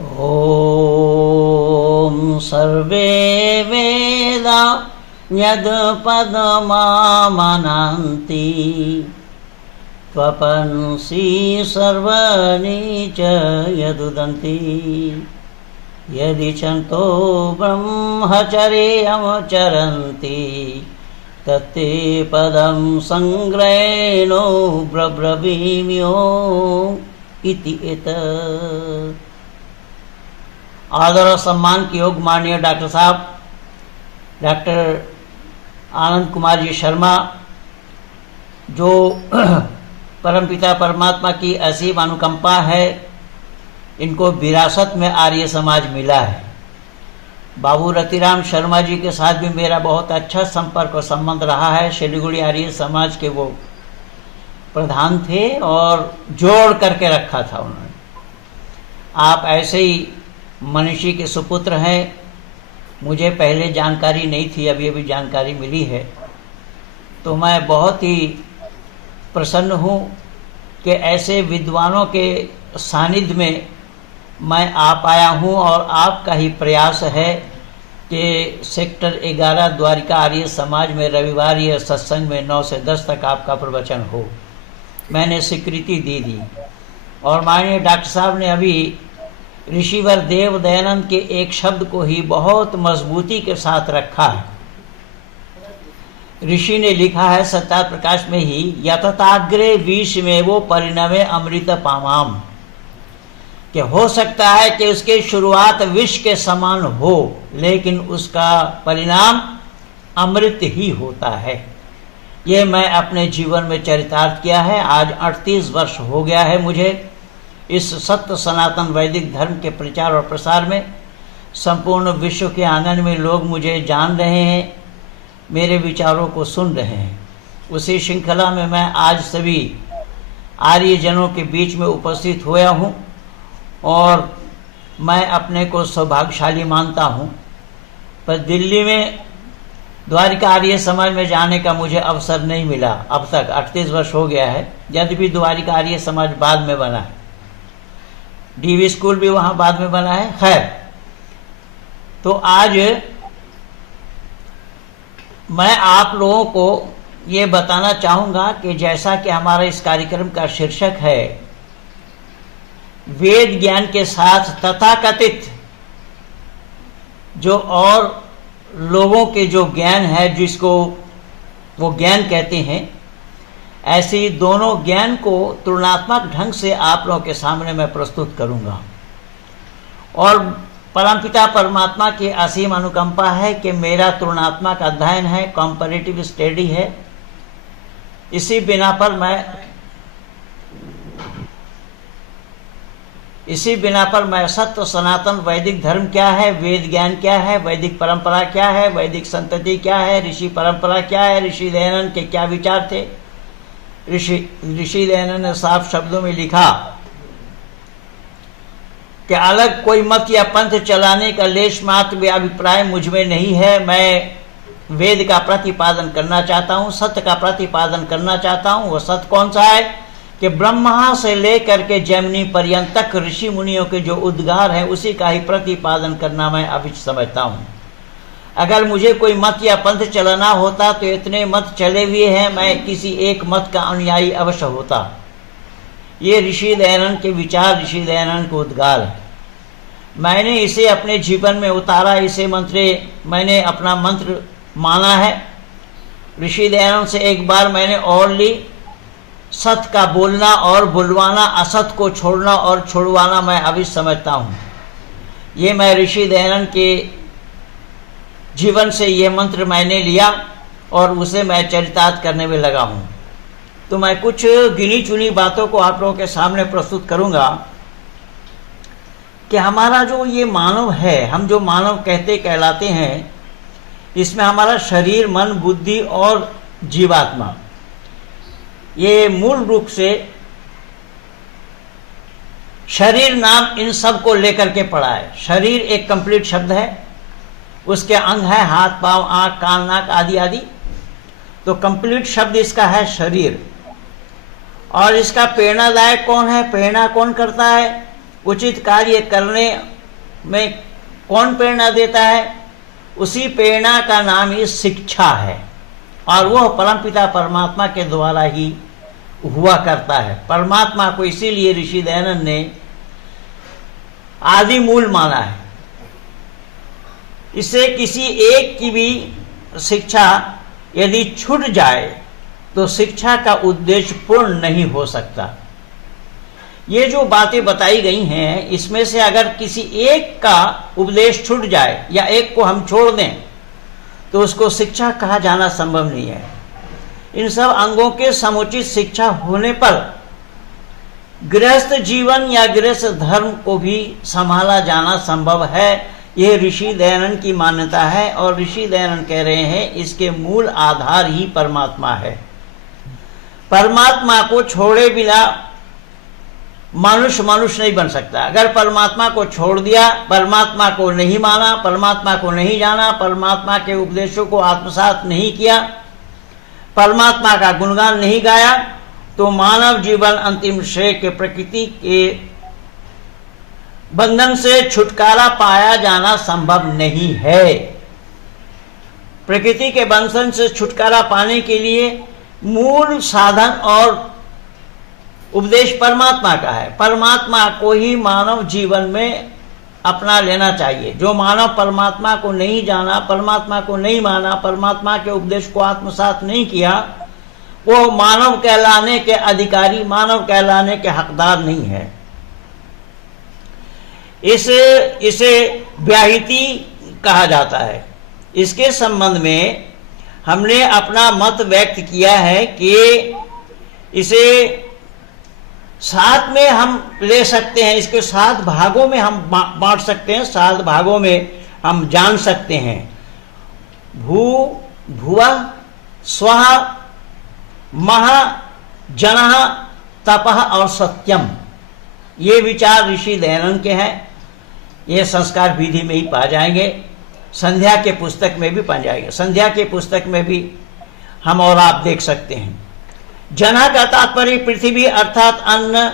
ॐ सर्वे वेदा यद्पदमामनन्ति त्वपंसि सर्वाणि च यदुदन्ति यदिच्छन्तो ब्रह्मचर्यमचरन्ति तत्ते पदं संग्रहेणो ब्रवीम्यो इति एतत्। आदर और सम्मान के योग माननीय डॉक्टर साहब डॉक्टर आनंद कुमार जी शर्मा, जो परमपिता परमात्मा की असीम अनुकंपा है, इनको विरासत में आर्य समाज मिला है। बाबू रतिराम शर्मा जी के साथ भी मेरा बहुत अच्छा संपर्क और संबंध रहा है। शिलीगुड़ी आर्य समाज के वो प्रधान थे और जोड़ करके रखा था उन्होंने। आप ऐसे ही मनीषी के सुपुत्र हैं। मुझे पहले जानकारी नहीं थी, अभी अभी जानकारी मिली है, तो मैं बहुत ही प्रसन्न हूँ कि ऐसे विद्वानों के सानिध्य में मैं आ पाया हूँ और आपका ही प्रयास है कि सेक्टर 11 द्वारिका आर्य समाज में रविवार या सत्संग में 9 से 10 तक आपका प्रवचन हो। मैंने स्वीकृति दे दी और माननीय डॉक्टर साहब ने अभी ऋषिवर देव दयानंद के एक शब्द को ही बहुत मजबूती के साथ रखा है। ऋषि ने लिखा है सत्ता प्रकाश में ही, यतताग्रे विष में वो परिणमे अमृत पामाम, कि हो सकता है कि उसकी शुरुआत विष के समान हो, लेकिन उसका परिणाम अमृत ही होता है। ये मैं अपने जीवन में चरितार्थ किया है। आज 38 वर्ष हो गया है मुझे इस सत्य सनातन वैदिक धर्म के प्रचार और प्रसार में। संपूर्ण विश्व के आंगन में लोग मुझे जान रहे हैं, मेरे विचारों को सुन रहे हैं। उसी श्रृंखला में मैं आज सभी आर्यजनों के बीच में उपस्थित हुआ हूँ और मैं अपने को सौभाग्यशाली मानता हूँ। पर दिल्ली में द्वारिका आर्य समाज में जाने का मुझे अवसर नहीं मिला अब तक। 38 वर्ष हो गया है, यद्यपि द्वारिका आर्य समाज बाद में बना है, डीवी स्कूल भी वहाँ बाद में बना है। खैर, तो आज मैं आप लोगों को ये बताना चाहूँगा कि जैसा कि हमारा इस कार्यक्रम का शीर्षक है, वेद ज्ञान के साथ तथाकथित जो और लोगों के जो ज्ञान है, जिसको वो ज्ञान कहते हैं, ऐसी दोनों ज्ञान को तुलनात्मक ढंग से आप लोगों के सामने मैं प्रस्तुत करूंगा। और परमपिता परमात्मा की असीम अनुकंपा है कि मेरा तुलनात्मक अध्ययन है, कॉम्पैरेटिव स्टडी है। इसी बिना पर मैं सत्य सनातन वैदिक धर्म क्या है, वेद ज्ञान क्या है, वैदिक परंपरा क्या है, वैदिक संतति क्या है, ऋषि परंपरा क्या है, ऋषि दयानंद के क्या विचार थे। ऋषि दयानंद ने साफ शब्दों में लिखा कि अलग कोई मत या पंथ चलाने का लेश मात्र भी अभिप्राय मुझ में नहीं है। मैं वेद का प्रतिपादन करना चाहता हूँ, सत्य का प्रतिपादन करना चाहता हूँ। वो सत्य कौन सा है कि ब्रह्मा से लेकर के जैमिनी पर्यंत तक ऋषि मुनियों के जो उद्गार हैं, उसी का ही प्रतिपादन करना मैं अभी समझता हूँ। अगर मुझे कोई मत या पंथ चलाना होता तो इतने मत चले हुए हैं, मैं किसी एक मत का अनुयायी अवश्य होता। ये ऋषि दयानंद के विचार, ऋषि दयानंद के उद्गार है। मैंने इसे अपने जीवन में उतारा, इसे मैंने अपना मंत्र माना है। ऋषि दयानंद से एक बार मैंने और ली, सत्य का बोलना और बुलवाना, असत को छोड़ना और छुड़वाना मैं अभी समझता हूँ। ये मैं ऋषि दयानंद के जीवन से ये मंत्र मैंने लिया और उसे मैं चरितार्थ करने में लगा हूँ। तो मैं कुछ गिनी चुनी बातों को आप लोगों के सामने प्रस्तुत करूँगा कि हमारा जो ये मानव है, हम जो मानव कहलाते हैं, इसमें हमारा शरीर, मन, बुद्धि और जीवात्मा, ये मूल रूप से शरीर नाम इन सब को लेकर के पड़ा है। शरीर एक कंप्लीट शब्द है, उसके अंग है हाथ, पांव, आंख, कान, नाक आदि आदि। तो कंप्लीट शब्द इसका है शरीर। और इसका प्रेरणादायक कौन है, प्रेरणा कौन करता है? उचित कार्य करने में कौन प्रेरणा देता है? उसी प्रेरणा का नाम ही शिक्षा है, और वह परमपिता परमात्मा के द्वारा ही हुआ करता है। परमात्मा को इसीलिए ऋषि दयानंद ने आदि मूल माना है। इससे किसी एक की भी शिक्षा यदि छूट जाए तो शिक्षा का उद्देश्य पूर्ण नहीं हो सकता। ये जो बातें बताई गई हैं, इसमें से अगर किसी एक का उपदेश छूट जाए या एक को हम छोड़ दें तो उसको शिक्षा कहा जाना संभव नहीं है। इन सब अंगों के समुचित शिक्षा होने पर गृहस्थ जीवन या गृहस्थ धर्म को भी संभाला जाना संभव है। यह ऋषि दयानंद की मान्यता है, और ऋषि दयानंद कह रहे हैं इसके मूल आधार ही परमात्मा है। परमात्मा को छोड़े बिना मनुष्य नहीं बन सकता। अगर परमात्मा को छोड़ दिया, परमात्मा को नहीं माना, परमात्मा को नहीं जाना, परमात्मा के उपदेशों को आत्मसात नहीं किया, परमात्मा का गुणगान नहीं गाया, तो मानव जीवन अंतिम श्रेय के प्रकृति के बंधन से छुटकारा पाया जाना संभव नहीं है। प्रकृति के बंधन से छुटकारा पाने के लिए मूल साधन और उपदेश परमात्मा का है। परमात्मा को ही मानव जीवन में अपना लेना चाहिए। जो मानव परमात्मा को नहीं जाना, परमात्मा को नहीं माना, परमात्मा के उपदेश को आत्मसात नहीं किया, वो मानव कहलाने के अधिकारी, मानव कहलाने के हकदार नहीं है। इसे व्याहिति कहा जाता है। इसके संबंध में हमने अपना मत व्यक्त किया है कि इसे 7 में हम ले सकते हैं, इसके 7 भागों में हम बांट सकते हैं, 7 भागों में हम जान सकते हैं। भुवः स्वः महा जनः तपः और सत्यम, ये विचार ऋषि दयानंद के हैं। ये संस्कार विधि में ही पा जाएंगे, संध्या के पुस्तक में भी पा जाएंगे। संध्या के पुस्तक में भी हम और आप देख सकते हैं। जना का तात्पर्य पृथ्वी अर्थात अन्य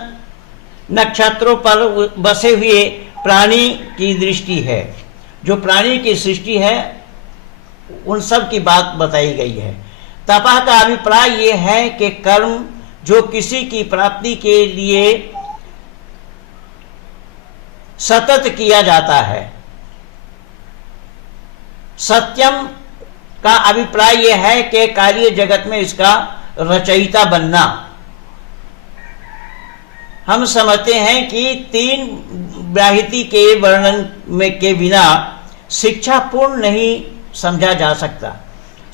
नक्षत्रों पर बसे हुए प्राणी की दृष्टि है। जो प्राणी की सृष्टि है उन सब की बात बताई गई है। तपः का अभिप्राय यह है कि कर्म जो किसी की प्राप्ति के लिए सतत किया जाता है। सत्यम का अभिप्राय यह है कि कार्य जगत में इसका रचयिता बनना। हम समझते हैं कि 3 व्याहिति के वर्णन में के बिना शिक्षा पूर्ण नहीं समझा जा सकता।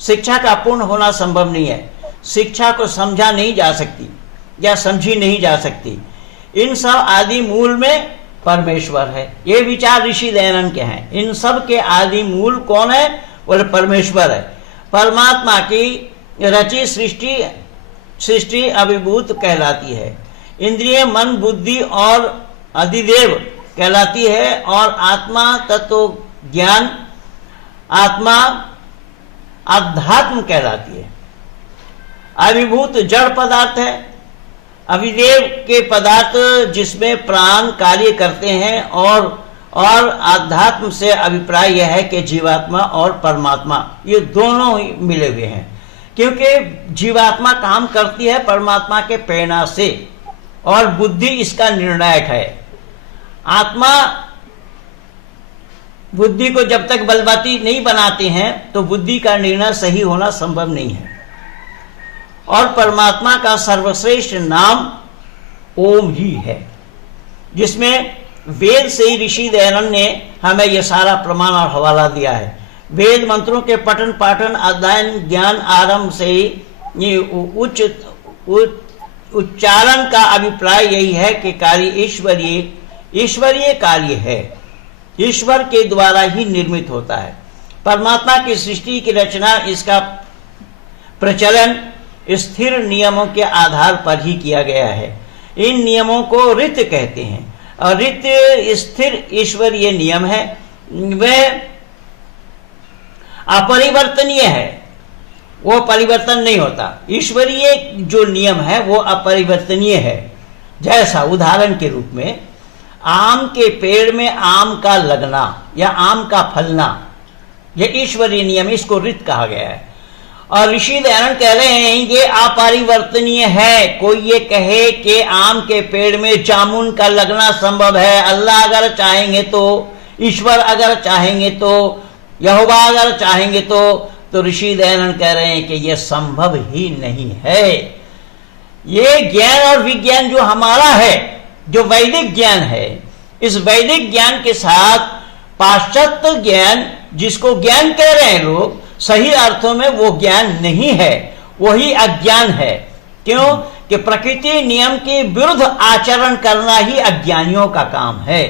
शिक्षा का पूर्ण होना संभव नहीं है। शिक्षा को समझा नहीं जा सकती या समझी नहीं जा सकती। इन सब आदि मूल में परमेश्वर है। ये विचार ऋषि दयानंद के हैं। इन सब के आदि मूल कौन है? बोले परमेश्वर है। परमात्मा की रची सृष्टि अभिभूत कहलाती है। इंद्रिय मन बुद्धि और अधिदेव कहलाती है, और आत्मा तत्व ज्ञान आत्मा अध्यात्म कहलाती है। अभिभूत जड़ पदार्थ है। अभिदेव के पदार्थ जिसमें प्राण कार्य करते हैं, और आध्यात्म से अभिप्राय यह है कि जीवात्मा और परमात्मा ये दोनों ही मिले हुए हैं, क्योंकि जीवात्मा काम करती है परमात्मा के प्रेरणा से, और बुद्धि इसका निर्णायक है। आत्मा बुद्धि को जब तक बलवती नहीं बनाते हैं तो बुद्धि का निर्णय सही होना संभव नहीं है। और परमात्मा का सर्वश्रेष्ठ नाम ओम ही है, जिसमें वेद से ही ऋषि दयानंद ने हमें यह सारा प्रमाण और हवाला दिया है। वेद मंत्रों के पठन पाठन अध्ययन ज्ञान आरंभ से ही उच्चारण का अभिप्राय यही है कि कार्य ईश्वरीय कार्य है। ईश्वर के द्वारा ही निर्मित होता है। परमात्मा की सृष्टि की रचना, इसका प्रचलन स्थिर नियमों के आधार पर ही किया गया है। इन नियमों को ऋत कहते हैं, और ऋत स्थिर ईश्वरीय नियम है। वह अपरिवर्तनीय है, वो परिवर्तन नहीं होता। ईश्वरीय जो नियम है वो अपरिवर्तनीय है। जैसा उदाहरण के रूप में आम के पेड़ में आम का लगना या आम का फलना, यह ईश्वरीय नियम, इसको ऋत कहा गया है। और ऋषि दयानंद कह रहे हैं ये अपरिवर्तनीय है। कोई ये कहे कि आम के पेड़ में जामुन का लगना संभव है, अल्लाह अगर चाहेंगे तो, ईश्वर अगर चाहेंगे तो, यहोवा अगर चाहेंगे तो ऋषि दयानंद कह रहे हैं कि यह संभव ही नहीं है। ये ज्ञान और विज्ञान जो हमारा है, जो वैदिक ज्ञान है, इस वैदिक ज्ञान के साथ पाश्चात्य ज्ञान, जिसको ज्ञान कह रहे हैं लोग, सही अर्थों में वो ज्ञान नहीं है, वही अज्ञान है। क्यों? कि प्रकृति नियम के विरुद्ध आचरण करना ही अज्ञानियों का काम है।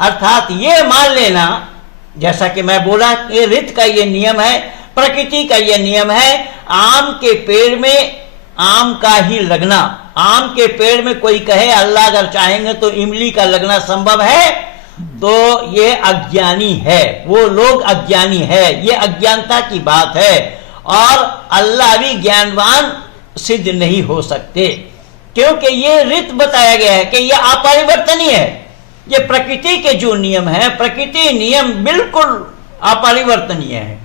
अर्थात ये मान लेना, जैसा कि मैं बोला कि ऋत का ये नियम है, प्रकृति का ये नियम है, आम के पेड़ में आम का ही लगना। आम के पेड़ में कोई कहे अल्लाह अगर चाहेंगे तो इमली का लगना संभव है, तो ये अज्ञानी है, वो लोग अज्ञानी है, ये अज्ञानता की बात है। और अल्लाह भी ज्ञानवान सिद्ध नहीं हो सकते, क्योंकि ये ऋत बताया गया है कि ये अपरिवर्तनीय है। ये प्रकृति के जो नियम है, प्रकृति नियम बिल्कुल अपरिवर्तनीय है,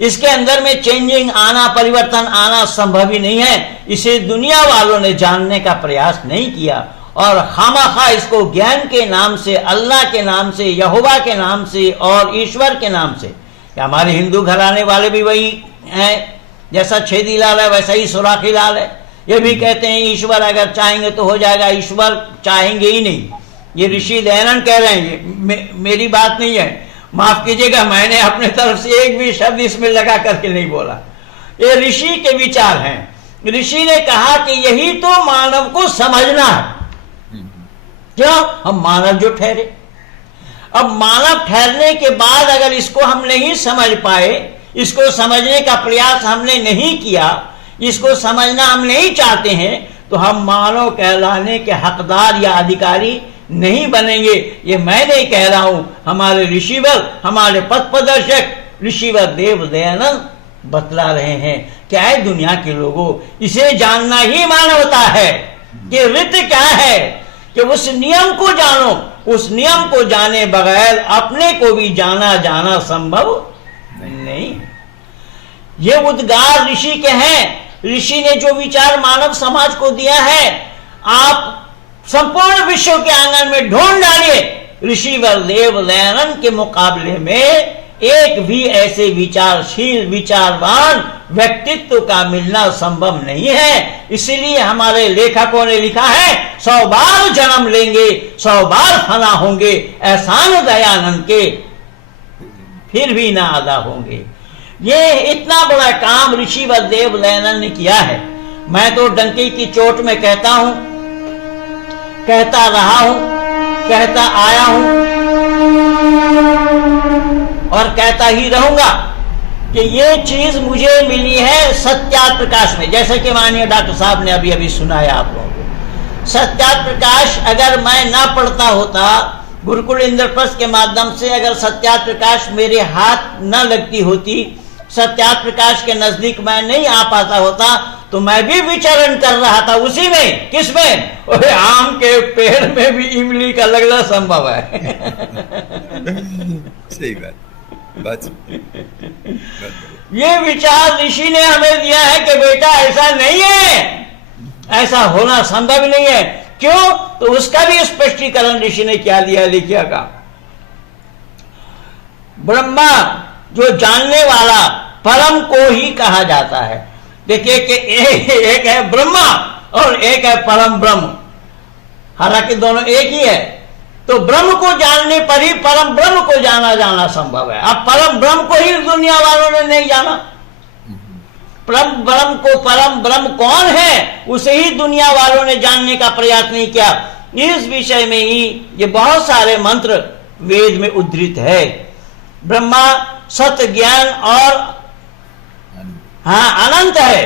इसके अंदर में चेंजिंग आना, परिवर्तन आना संभव ही नहीं है। इसे दुनिया वालों ने जानने का प्रयास नहीं किया और खामखा इसको ज्ञान के नाम से, अल्लाह के नाम से, यहोवा के नाम से और ईश्वर के नाम से, हमारे हिंदू घराने वाले भी वही हैं, जैसा छेदी लाल है वैसा ही सुराखी लाल है। ये भी कहते हैं ईश्वर अगर चाहेंगे तो हो जाएगा, ईश्वर चाहेंगे ही नहीं। ये ऋषि दयानंद कह रहे हैं, मेरी बात नहीं है, माफ कीजिएगा, मैंने अपने तरफ से एक भी शब्द इसमें लगा करके नहीं बोला। ये ऋषि के विचार हैं। ऋषि ने कहा कि यही तो मानव को समझना है। क्यों? हम मानव जो ठहरे, अब मानव ठहरने के बाद अगर इसको हम नहीं समझ पाए, इसको समझने का प्रयास हमने नहीं किया, इसको समझना हम नहीं चाहते हैं, तो हम मानव कहलाने के हकदार या अधिकारी नहीं बनेंगे। ये मैं नहीं कह रहा हूं, हमारे ऋषिवर, हमारे पथ प्रदर्शक ऋषिवर देव दयानंद बतला रहे हैं। क्या है दुनिया के लोगों, इसे जानना ही मानवता है कि ऋत क्या है, कि उस नियम को जानो। उस नियम को जाने बगैर अपने को भी जाना संभव नहीं। ये उद्गार ऋषि के हैं। ऋषि ने जो विचार मानव समाज को दिया है, आप संपूर्ण विश्व के आंगन में ढूंढ डालिए, ऋषिवर देव दयानंद के मुकाबले में एक भी ऐसे विचारशील, विचारवान व्यक्तित्व का मिलना संभव नहीं है। इसलिए हमारे लेखकों ने लिखा है, 100 बार जन्म लेंगे, 100 बार फना होंगे, एहसान दयानंद के फिर भी ना अदा होंगे। ये इतना बड़ा काम ऋषिवर देव दयानंद ने किया है। मैं तो डंकी की चोट में कहता हूं, कहता रहा हूं, कहता आया हूं और कहता ही रहूंगा कि ये चीज मुझे मिली है सत्यार्थ प्रकाश में। जैसे कि माननीय डॉक्टर साहब ने अभी अभी सुनाया आप लोगों को, सत्यार्थ प्रकाश अगर मैं ना पढ़ता होता, गुरुकुल इंद्रप्रस्थ के माध्यम से अगर सत्यार्थ प्रकाश मेरे हाथ न लगती होती, सत्यार्थ प्रकाश के नजदीक मैं नहीं आ पाता होता, तो मैं भी विचरण कर रहा था उसी में। किसमें? आम के पेड़ में भी इमली का लगना संभव है। सही बात। ये विचार ऋषि ने हमें दिया है कि बेटा ऐसा नहीं है, ऐसा होना संभव नहीं है। क्यों? तो उसका भी स्पष्टीकरण ऋषि ने क्या दिया, लिखिए का, ब्रह्मा जो जानने वाला परम को ही कहा जाता है। देखिए कि एक है ब्रह्मा और एक है परम ब्रह्म, हालांकि दोनों एक ही है। तो ब्रह्म को जानने पर ही परम ब्रह्म को जाना संभव है। अब परम ब्रह्म को ही दुनिया वालों ने नहीं जाना। परम ब्रह्म कौन है, उसे ही दुनिया वालों ने जानने का प्रयास नहीं किया। इस विषय में ही ये बहुत सारे मंत्र वेद में उद्धृत है। ब्रह्मा सत्य ज्ञान और अनंत है।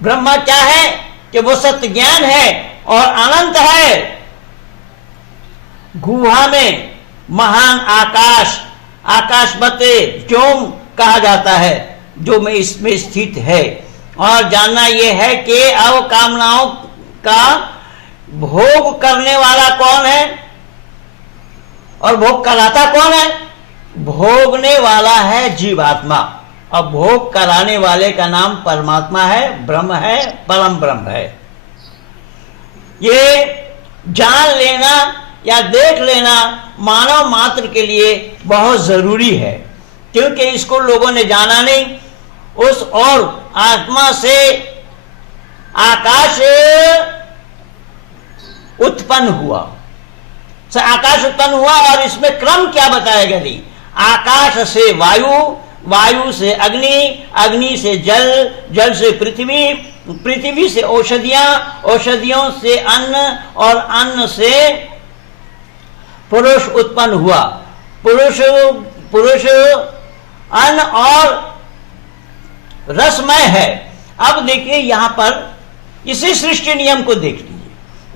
ब्रह्मा क्या है कि वो सत्य ज्ञान है और अनंत है। गुहा में महान आकाशवते व्योम कहा जाता है, जो में इसमें स्थित है। और जानना यह है कि अब कामनाओं का भोग करने वाला कौन है, और भोग कराता कौन है? भोगने वाला है जीवात्मा, और भोग कराने वाले का नाम परमात्मा है, ब्रह्म है, परम ब्रह्म है। ये जान लेना या देख लेना मानव मात्र के लिए बहुत जरूरी है, क्योंकि इसको लोगों ने जाना नहीं। उस और आत्मा से आकाश उत्पन्न हुआ, आकाश उत्पन्न हुआ, और इसमें क्रम क्या बताया गया? नहीं, आकाश से वायु, वायु से अग्नि, अग्नि से जल, जल से पृथ्वी, पृथ्वी से औषधियां, औषधियों से अन्न, और अन्न से पुरुष उत्पन्न हुआ। पुरुष पुरुष अन्न और रसमय है। अब देखिए यहां पर इसी सृष्टि नियम को देख लीजिए,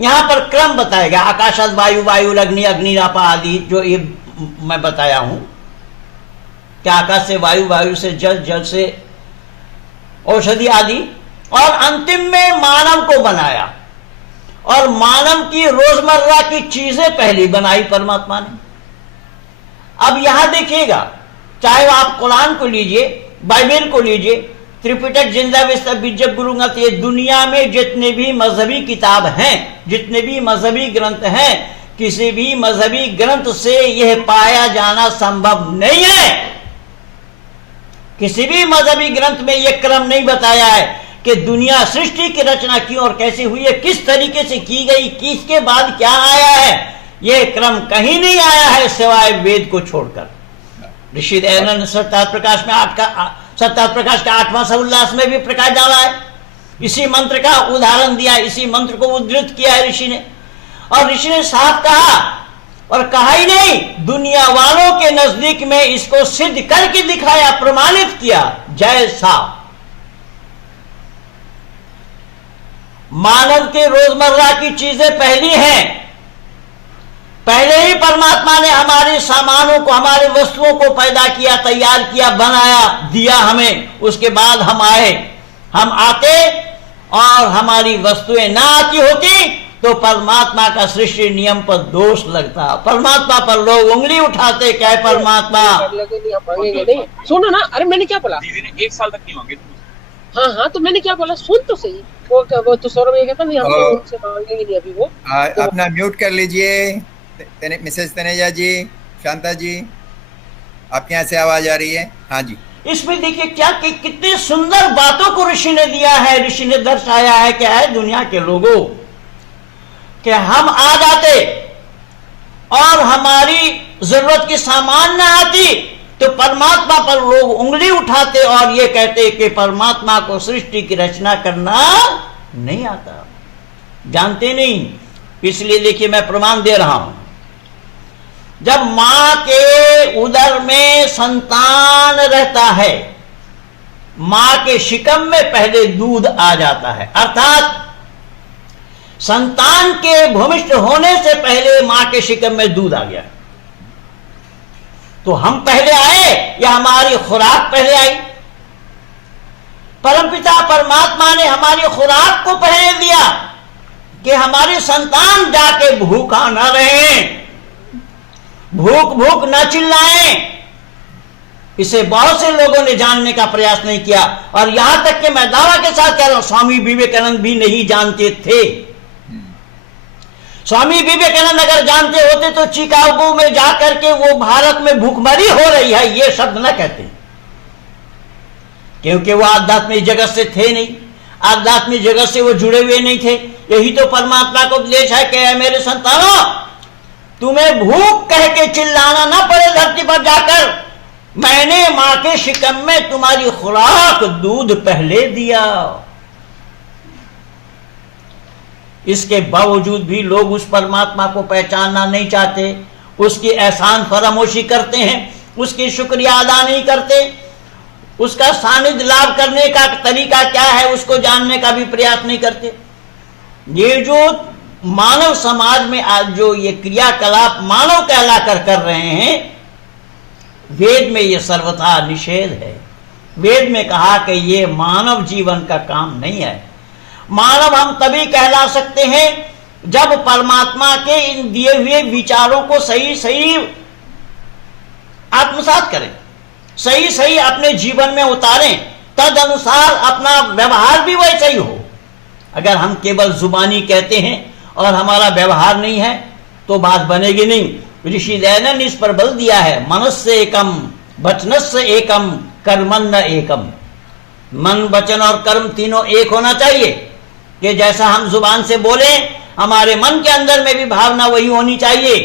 यहां पर क्रम बताया गया, आकाशात वायु, वायु अग्नि, अग्नि आपा आदि, जो ये मैं बताया हूं कि आकाश से वायु, वायु से जल, जल से औषधि आदि, और अंतिम में मानव को बनाया, और मानव की रोजमर्रा की चीजें पहली बनाई परमात्मा ने। अब यहां देखिएगा, चाहे आप कुरान को लीजिए, बाइबल को लीजिए, त्रिपिटक, जिंदा विस्ता, बिजब, गुरुगत, ये दुनिया में जितने भी मजहबी किताब हैं, जितने भी मजहबी ग्रंथ हैं, किसी भी मजहबी ग्रंथ से यह पाया जाना संभव नहीं है। किसी भी मजहबी ग्रंथ में यह क्रम नहीं बताया है कि दुनिया सृष्टि की रचना क्यों और कैसे हुई है, किस तरीके से की गई, किसके बाद क्या आया है, यह क्रम कहीं नहीं आया है सिवाय वेद को छोड़कर। ऋषि दयानंद सत्यार्थ प्रकाश में सत्यार्थ प्रकाश का 8वां सउल्लास में भी प्रकाश डाला है, इसी मंत्र का उदाहरण दिया, इसी मंत्र को उद्धृत किया है ऋषि ने। और ऋषि ने साफ कहा, और कहा ही नहीं, दुनिया वालों के नजदीक में इसको सिद्ध करके दिखाया, प्रमाणित किया। जैसा मानव के रोजमर्रा की चीजें पहली हैं, पहले ही परमात्मा ने हमारे सामानों को, हमारे वस्तुओं को पैदा किया, तैयार किया, बनाया, दिया हमें। उसके बाद हम आए, हम आते और हमारी वस्तुएं ना आती होती तो परमात्मा का सृष्टि नियम पर दोष लगता, परमात्मा पर लोग उंगली उठाते, क्या परमात्मा नहीं। सुनो ना, अरे मैंने क्या बोला, दीदी ने 1 साल तक नहीं मांगे। हाँ हाँ, तो मैंने क्या बोला, सुन तो सही। वो तो सौरभ ये कहता नहीं, हम उनसे मांगेंगे नहीं अभी। वो अपना म्यूट कर लीजिए। मिसेस तनेजा जी, शांता जी, आपके यहाँ से आवाज आ रही है? हाँ जी। इसमें देखिए क्या कि कितनी सुंदर बातों को ऋषि ने दिया है, ऋषि ने दर्शाया है। क्या है दुनिया के लोगों कि हम आ जाते और हमारी जरूरत की सामान ना आती तो परमात्मा पर लोग उंगली उठाते और ये कहते कि परमात्मा को सृष्टि की रचना करना नहीं आता, जानते नहीं। इसलिए देखिए मैं प्रमाण दे रहा हूं, जब मां के उदर में संतान रहता है, मां के शिकम में पहले दूध आ जाता है, अर्थात संतान के भूमिष्ठ होने से पहले मां के शिकम में दूध आ गया। तो हम पहले आए या हमारी खुराक पहले आई? परमपिता परमात्मा ने हमारी खुराक को पहले दिया कि हमारे संतान जाके भूखा न रहे, भूख भूख न चिल्लाएं। इसे बहुत से लोगों ने जानने का प्रयास नहीं किया, और यहां तक कि मैं दावा के साथ कह रहा हूं, स्वामी विवेकानंद भी नहीं जानते थे। स्वामी विवेकानंद अगर जानते होते तो चिकागो में जाकर के वो भारत में भूखमरी हो रही है ये शब्द न कहते, क्योंकि वो आध्यात्मिक जगत से थे नहीं, आध्यात्मिक जगत से वो जुड़े हुए नहीं थे। यही तो परमात्मा का उपदेश है कि मेरे संतानों, तुम्हें भूख कह के चिल्लाना ना पड़े धरती पर जाकर, मैंने मां के शिकम में तुम्हारी खुराक दूध पहले दिया। इसके बावजूद भी लोग उस परमात्मा को पहचानना नहीं चाहते, उसकी एहसान फरामोशी करते हैं, उसकी शुक्रिया अदा नहीं करते, उसका सानिध्य लाभ करने का तरीका क्या है उसको जानने का भी प्रयास नहीं करते। ये जो मानव समाज में आज जो ये क्रियाकलाप मानव कहलाकर कर रहे हैं, वेद में ये सर्वथा निषेध है। वेद में कहा कि ये मानव जीवन का काम नहीं है। मानव हम तभी कहला सकते हैं जब परमात्मा के इन दिए हुए विचारों को सही सही आत्मसात करें, सही सही अपने जीवन में उतारें, तद अनुसार अपना व्यवहार भी वैसा ही हो। अगर हम केवल जुबानी कहते हैं और हमारा व्यवहार नहीं है तो बात बनेगी नहीं। ऋषि दयानंद ने इस पर बल दिया है, मनस्य एकम वचनस्य एकम कर्मण्य एकम। मन, वचन और कर्म तीनों एक होना चाहिए कि जैसा हम जुबान से बोले हमारे मन के अंदर में भी भावना वही होनी चाहिए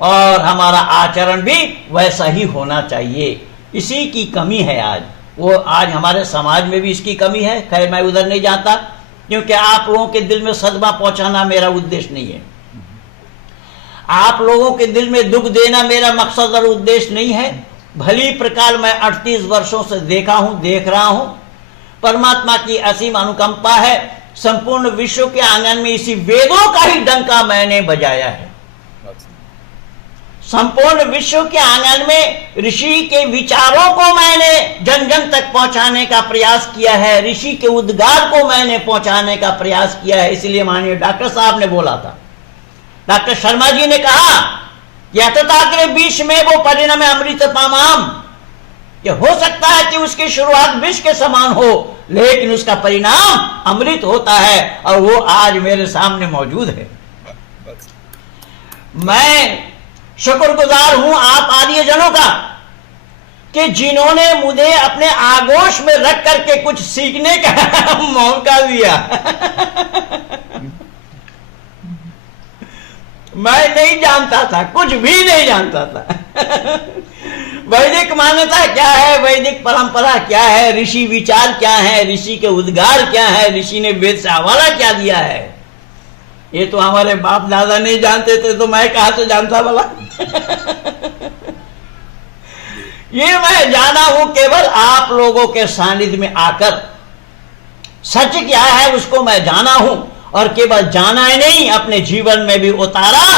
और हमारा आचरण भी वैसा ही होना चाहिए। इसी की कमी है आज, वो आज हमारे समाज में भी इसकी कमी है। खैर मैं उधर नहीं जाता क्योंकि आप लोगों के दिल में सदमा पहुंचाना मेरा उद्देश्य नहीं है, आप लोगों के दिल में दुख देना मेरा मकसद और उद्देश्य नहीं है। भली प्रकार मैं 38 वर्षों से देखा हूं, देख रहा हूं, परमात्मा की असीम अनुकंपा है। संपूर्ण विश्व के आंगन में इसी वेदों का ही डंका मैंने बजाया है। संपूर्ण विश्व के आंगन में ऋषि के विचारों को मैंने जन जन तक पहुंचाने का प्रयास किया है, ऋषि के उद्गार को मैंने पहुंचाने का प्रयास किया है। इसलिए माननीय डॉक्टर साहब ने बोला था, डॉक्टर शर्मा जी ने कहा कि अतताग्रे बीच में वो परिणम अमृत पामाम, कि हो सकता है कि उसकी शुरुआत विष के समान हो लेकिन उसका परिणाम अमृत होता है और वो आज मेरे सामने मौजूद है। मैं शुक्रगुजार हूं आप आर्यजनों का कि जिन्होंने मुझे अपने आगोश में रख करके कुछ सीखने का मौका दिया। मैं नहीं जानता था, कुछ भी नहीं जानता था। वैदिक मान्यता क्या है, वैदिक परंपरा क्या है, ऋषि विचार क्या है, ऋषि के उद्गार क्या है, ऋषि ने वेद से हवाला क्या दिया है, ये तो हमारे बाप दादा नहीं जानते थे तो मैं कहां से जानता भला। ये मैं जाना हूं केवल आप लोगों के सानिध्य में आकर। सच क्या है उसको मैं जाना हूं और केवल जाना ही नहीं, अपने जीवन में भी उतारा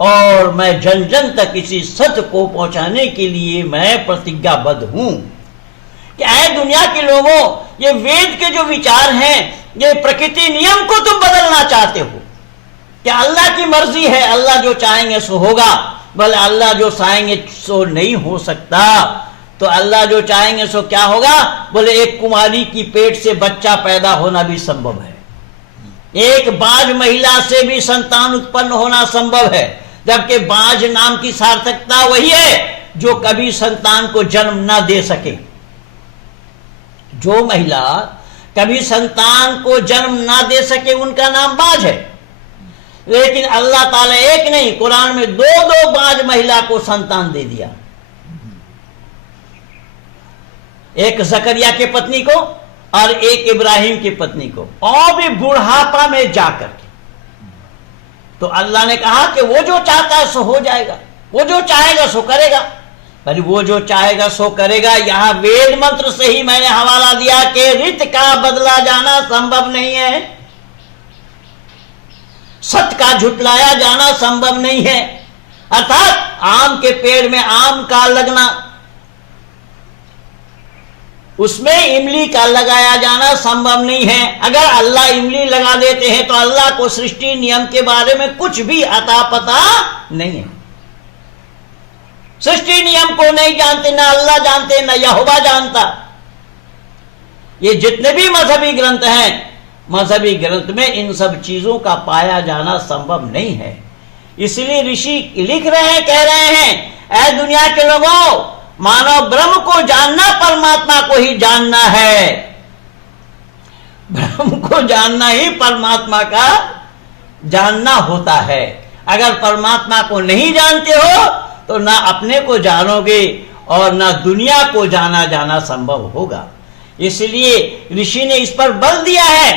और मैं जन जन तक इसी सत्य को पहुंचाने के लिए मैं प्रतिज्ञाबद्ध हूं कि ऐ दुनिया के लोगों, ये वेद के जो विचार हैं, ये प्रकृति नियम को तुम बदलना चाहते हो क्या? अल्लाह की मर्जी है, अल्लाह जो चाहेंगे सो होगा। बोले अल्लाह जो चाहेंगे सो नहीं हो सकता। तो अल्लाह जो चाहेंगे सो क्या होगा? बोले एक कुमारी की पेट से बच्चा पैदा होना भी संभव है, एक बाज महिला से भी संतान उत्पन्न होना संभव है, जबकि बाज नाम की सार्थकता वही है जो कभी संतान को जन्म ना दे सके। जो महिला कभी संतान को जन्म ना दे सके उनका नाम बाज है। लेकिन अल्लाह ताला एक नहीं, कुरान में दो दो बाज महिला को संतान दे दिया, एक जकरिया के पत्नी को और एक इब्राहिम की पत्नी को, और भी बुढ़ापा में जाकर के। तो अल्लाह ने कहा कि वो जो चाहता है सो हो जाएगा, वो जो चाहेगा सो करेगा। पर वो जो चाहेगा सो करेगा, यहां वेद मंत्र से ही मैंने हवाला दिया कि ऋत का बदला जाना संभव नहीं है, सत्य का झुटलाया जाना संभव नहीं है। अर्थात आम के पेड़ में आम का लगना, उसमें इमली का लगाया जाना संभव नहीं है। अगर अल्लाह इमली लगा देते हैं तो अल्लाह को सृष्टि नियम के बारे में कुछ भी अता पता नहीं है। सृष्टि नियम को नहीं जानते, ना अल्लाह जानते, ना यहोवा जानता। ये जितने भी मजहबी ग्रंथ हैं, मजहबी ग्रंथ में इन सब चीजों का पाया जाना संभव नहीं है। इसलिए ऋषि लिख रहे हैं, कह रहे हैं, ऐ दुनिया के लोगों, मानव ब्रह्म को जानना परमात्मा को ही जानना है। ब्रह्म को जानना ही परमात्मा का जानना होता है। अगर परमात्मा को नहीं जानते हो तो ना अपने को जानोगे और ना दुनिया को जाना जाना संभव होगा। इसलिए ऋषि ने इस पर बल दिया है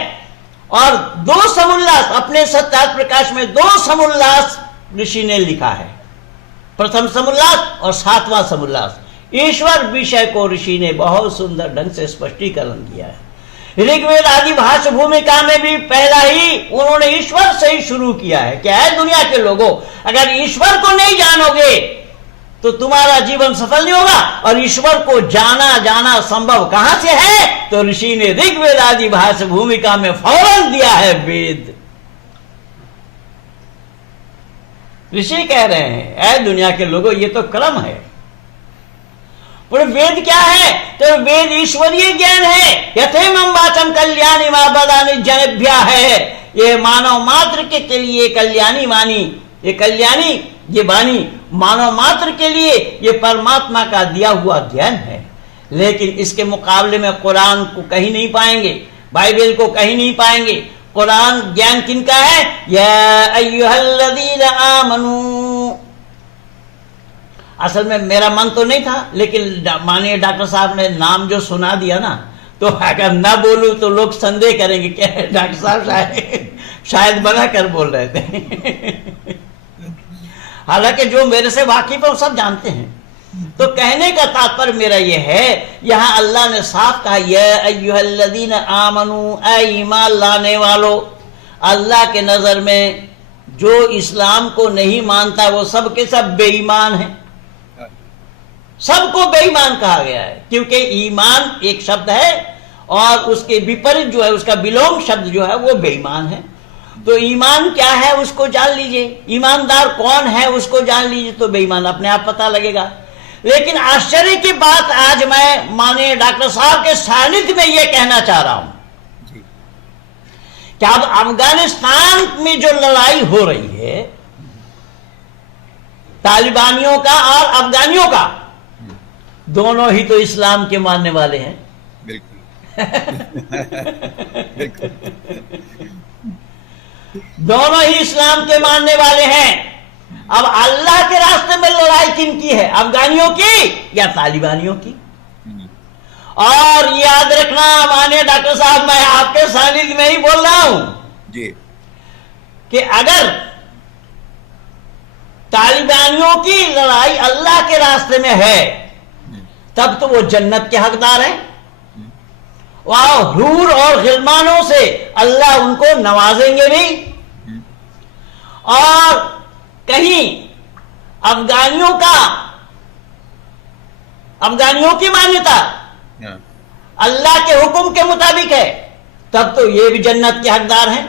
और दो समुल्लास, अपने सत्यार्थ प्रकाश में दो समुल्लास ऋषि ने लिखा है, प्रथम समुल्लास और सातवां समुल्लास। ईश्वर विषय को ऋषि ने बहुत सुंदर ढंग से स्पष्टीकरण किया है। ऋग्वेद आदि भाष्य भूमिका में भी पहला ही उन्होंने ईश्वर से ही शुरू किया है कि है दुनिया के लोगों, अगर ईश्वर को नहीं जानोगे तो तुम्हारा जीवन सफल नहीं होगा। और ईश्वर को जाना संभव कहां से है? तो ऋषि ने ऋग्वेद आदि भाष्य भूमिका में फौरन दिया है वेद। ऋषि कह रहे हैं ऐ दुनिया के लोगों, ये तो क्रम है। पर वेद क्या है? तो वेद ईश्वरीय ज्ञान है। यथेमं वाचम कल्याणी मा बदानि जनेभ्य है, ये मानव मात्र के लिए कल्याणी वाणी, ये कल्याणी ये वाणी मानव मात्र के लिए ये परमात्मा का दिया हुआ ज्ञान है। लेकिन इसके मुकाबले में कुरान को कहीं नहीं पाएंगे, बाइबल को कहीं नहीं पाएंगे। कुरान ज्ञान किनका है? या अय्युहल्लज़ीना आमनू। असल में मेरा मन तो नहीं था, लेकिन माननीय डॉक्टर साहब ने नाम जो सुना दिया ना, तो अगर ना बोलूं तो लोग संदेह करेंगे कि डॉक्टर साहब शायद मना कर बोल रहे थे। हालांकि जो मेरे से वाकिफ है वो सब जानते हैं। तो कहने का तात्पर्य मेरा ये है, यहां अल्लाह ने साफ कहा या अय्युहल्लज़ीना आमनू, ऐ ईमान लाने वालों। अल्लाह के नजर में जो इस्लाम को नहीं मानता वो सब के सब बेईमान है। सबको बेईमान कहा गया है, क्योंकि ईमान एक शब्द है और उसके विपरीत जो है, उसका विलोम शब्द जो है वो बेईमान है। तो ईमान क्या है उसको जान लीजिए, ईमानदार कौन है उसको जान लीजिए, तो बेईमान अपने आप पता लगेगा। लेकिन आश्चर्य की बात आज मैं माननीय डॉक्टर साहब के सानिध्य में ये कहना चाह रहा हूं कि अब अफगानिस्तान में जो लड़ाई हो रही है तालिबानियों का और अफगानियों का, दोनों ही तो इस्लाम के मानने वाले हैं। बिल्कुल। बिल्कुल। दोनों ही इस्लाम के मानने वाले हैं। अब अल्लाह के रास्ते में लड़ाई किन की है, अफगानियों की या तालिबानियों की? और याद रखना माननीय डॉक्टर साहब, मैं आपके सानिध्य में ही बोल रहा हूं जी कि अगर तालिबानियों की लड़ाई अल्लाह के रास्ते में है तब तो वो जन्नत के हकदार हैं। वहां हूर और गिलमानों से अल्लाह उनको नवाजेंगे भी। और कहीं अफगानियों की मान्यता अल्लाह के हुक्म के मुताबिक है, तब तो ये भी जन्नत के हकदार हैं।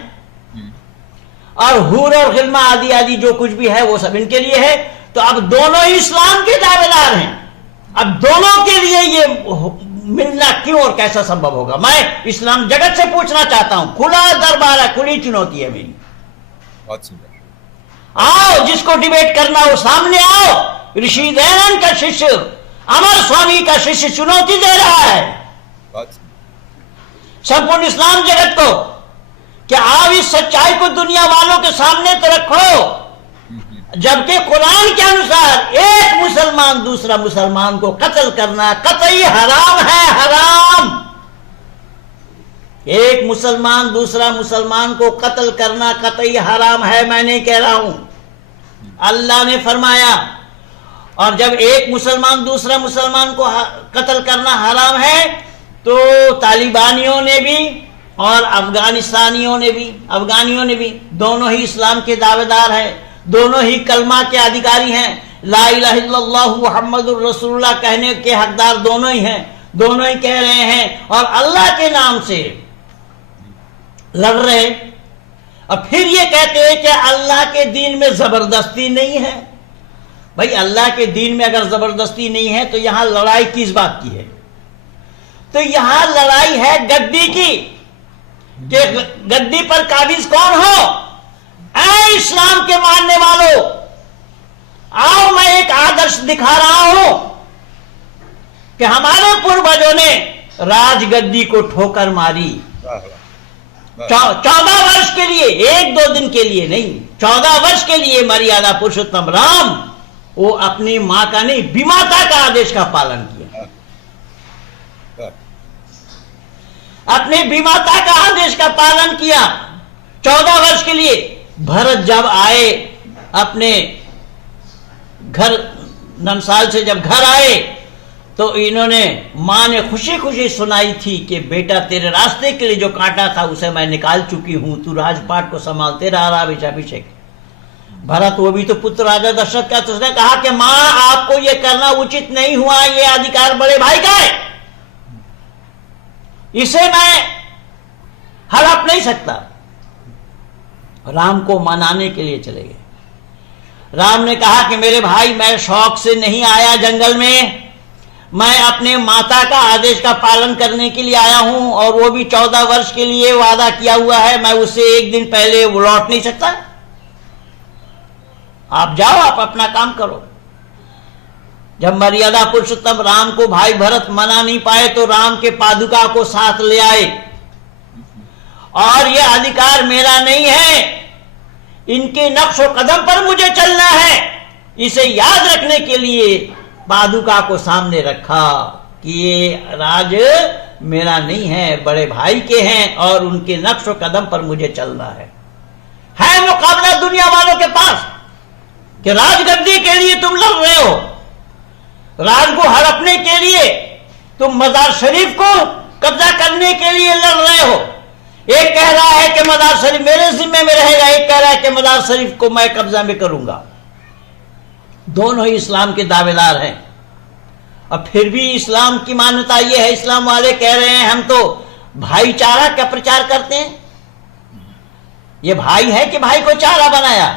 और हूर और गिलमा आदि आदि जो कुछ भी है वो सब इनके लिए है। तो अब दोनों ही इस्लाम के दावेदार हैं। अब दोनों के लिए ये मिलना क्यों और कैसा संभव होगा? मैं इस्लाम जगत से पूछना चाहता हूं, खुला दरबार है, खुली चुनौती है मेरी। बहुत सुंदर। आओ, जिसको डिबेट करना हो सामने आओ। ऋषि दयानंद का शिष्य अमर स्वामी का शिष्य चुनौती दे रहा है संपूर्ण इस्लाम जगत को कि आप इस सच्चाई को दुनिया वालों के सामने तो रखो। जबकि कुरान के अनुसार एक मुसलमान दूसरा मुसलमान को कत्ल करना कतई हराम है, हराम। एक मुसलमान दूसरा मुसलमान को कत्ल करना कतई हराम है, मैं नहीं कह रहा हूं, अल्लाह ने फरमाया। और जब एक मुसलमान दूसरा मुसलमान को कत्ल करना हराम है, तो तालिबानियों ने भी और अफगानिस्तानियों ने भी दोनों ही इस्लाम के दावेदार हैं, दोनों ही कलमा के अधिकारी हैं, ला इलाहा इल्लल्लाह मुहम्मदुर रसूलुल्लाह कहने के हकदार दोनों ही हैं, दोनों ही कह रहे हैं और अल्लाह के नाम से लड़ रहे। और फिर ये कहते हैं कि अल्लाह के दीन में जबरदस्ती नहीं है। भाई, अल्लाह के दीन में अगर जबरदस्ती नहीं है तो यहां लड़ाई किस बात की है? तो यहां लड़ाई है गद्दी की, कि गद्दी पर काबिज कौन हो? ऐ इस्लाम के मानने वालों, आओ, मैं एक आदर्श दिखा रहा हूं कि हमारे पूर्वजों ने राजगद्दी को ठोकर मारी। 14 वर्ष के लिए, 1-2 दिन के लिए नहीं, 14 वर्ष के लिए मर्यादा पुरुषोत्तम राम वो अपनी मां का नहीं, विमाता का आदेश का पालन किया। अपने विमाता का आदेश का पालन किया 14 वर्ष के लिए। भरत जब आए अपने घर, नमसाल से जब घर आए, तो इन्होंने मां ने खुशी खुशी सुनाई थी कि बेटा, तेरे रास्ते के लिए जो कांटा था उसे मैं निकाल चुकी हूं, तू राजपाट को संभालते रहा अभिषेक। भरत, वो भी तो पुत्र राजा दशरथ का, तो उसने कहा कि मां, आपको यह करना उचित नहीं हुआ, यह अधिकार बड़े भाई का है, इसे मैं हड़प नहीं सकता। राम को मनाने के लिए चले गए। राम ने कहा कि मेरे भाई, मैं शौक से नहीं आया जंगल में, मैं अपने माता का आदेश का पालन करने के लिए आया हूं, और वो भी 14 वर्ष के लिए वादा किया हुआ है, मैं उससे एक दिन पहले वो लौट नहीं सकता। आप जाओ, आप अपना काम करो। जब मर्यादा पुरुषोत्तम राम को भाई भरत मना नहीं पाए तो राम के पादुका को साथ ले आए, और ये अधिकार मेरा नहीं है, इनके नक्शो कदम पर मुझे चलना है, इसे याद रखने के लिए पादुका को सामने रखा कि ये राज मेरा नहीं है, बड़े भाई के हैं, और उनके नक्शो कदम पर मुझे चलना है मुकाबला दुनिया वालों के पास कि राजगद्दी के लिए तुम लड़ रहे हो, राज को हड़पने के लिए तुम मजार शरीफ को कब्जा करने के लिए लड़ रहे हो। एक कह रहा है कि मजार शरीफ मेरे जिम्मे में रहेगा, एक कह रहा है कि मजार शरीफ को मैं कब्जा में करूंगा। दोनों ही इस्लाम के दावेदार हैं, और फिर भी इस्लाम की मान्यता यह है, इस्लाम वाले कह रहे हैं हम तो भाईचारा का प्रचार करते हैं। ये भाई है कि भाई को चारा बनाया?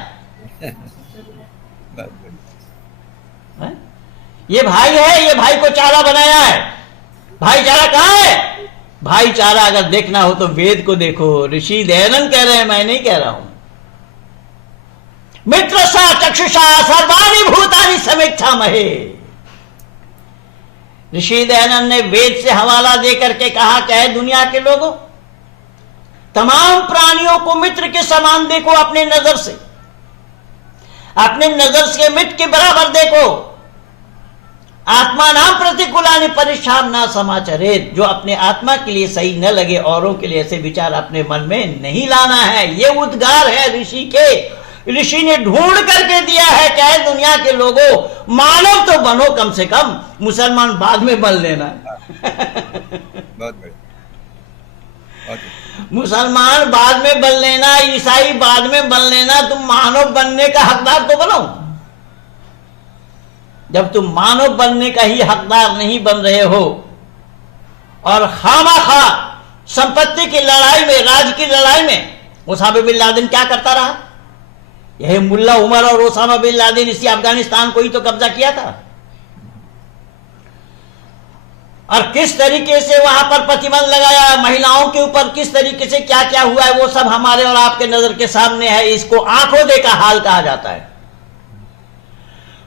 ये भाई है, ये भाई को चारा बनाया है। भाईचारा कहां है? भाईचारा अगर देखना हो तो वेद को देखो। ऋषि दयानंद कह रहे हैं, मैं नहीं कह रहा हूं। मित्र सा चक्षुषा सर्वाणि भूतानि समीक्षा महे। ऋषि दयानंद ने वेद से हवाला देकर के कहा, क्या है दुनिया के लोगों, तमाम प्राणियों को मित्र के समान देखो, अपने नजर से, अपने नजर से मित्र के बराबर देखो। आत्मा नाम प्रतिकूलानि परिश्राम ना समाचरेत। जो अपने आत्मा के लिए सही न लगे, औरों के लिए ऐसे विचार अपने मन में नहीं लाना है। ये उद्गार है ऋषि के। ऋषि ने ढूंढ करके दिया है, चाहे दुनिया के लोगों, मानव तो बनो कम से कम, मुसलमान बाद में बन लेना। बहुत बढ़िया। मुसलमान बाद में बन लेना, ईसाई बाद में बन लेना, तुम मानव बनने का हकदार तो बनो। जब तुम मानव बनने का ही हकदार नहीं बन रहे हो और खामाखा संपत्ति की लड़ाई में, राज की लड़ाई में, ओसामा बिन लादेन क्या करता रहा? यही मुल्ला उमर और ओसामा बिन लादेन इसी अफगानिस्तान को ही तो कब्जा किया था। और किस तरीके से वहां पर प्रतिबंध लगाया, महिलाओं के ऊपर किस तरीके से क्या क्या हुआ है, वो सब हमारे और आपके नजर के सामने है। इसको आंखों देखा हाल कहा जाता है।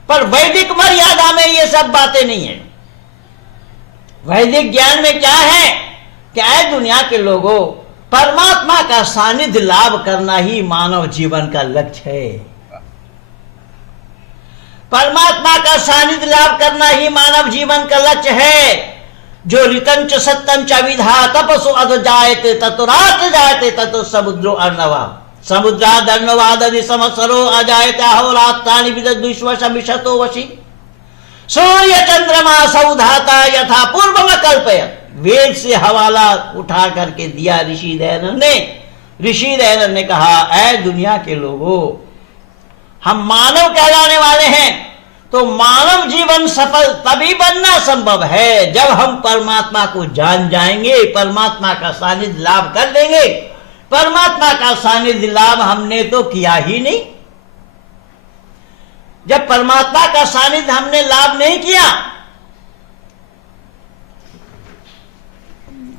पर वैदिक मर्यादा में ये सब बातें नहीं है। वैदिक ज्ञान में क्या है? क्या है दुनिया के लोगों, परमात्मा का सानिध्य लाभ करना ही मानव जीवन का लक्ष्य है। परमात्मा का सानिध्य लाभ करना ही मानव जीवन का लक्ष्य है। जो ऋतंच सत्यंच अविधा तपसु अध जायते ततुरात जायते ततो समुद्रो अर्णवा समुद्राद अर्णवादि समसरो अजायते अहोरात्राणि विदद्विश्वशमिषतो वशी सूर्य चंद्रमा सौधाता यथा पूर्व में कल्पयत। वेद से हवाला उठा करके दिया ऋषि दयानंद ने। ऋषि दयानंद ने कहा, ऐ दुनिया के लोगों, हम मानव कहलाने वाले हैं, तो मानव जीवन सफल तभी बनना संभव है जब हम परमात्मा को जान जाएंगे, परमात्मा का सानिध्य लाभ कर लेंगे। परमात्मा का सानिध्य लाभ हमने तो किया ही नहीं। जब परमात्मा का सानिध्य हमने लाभ नहीं किया,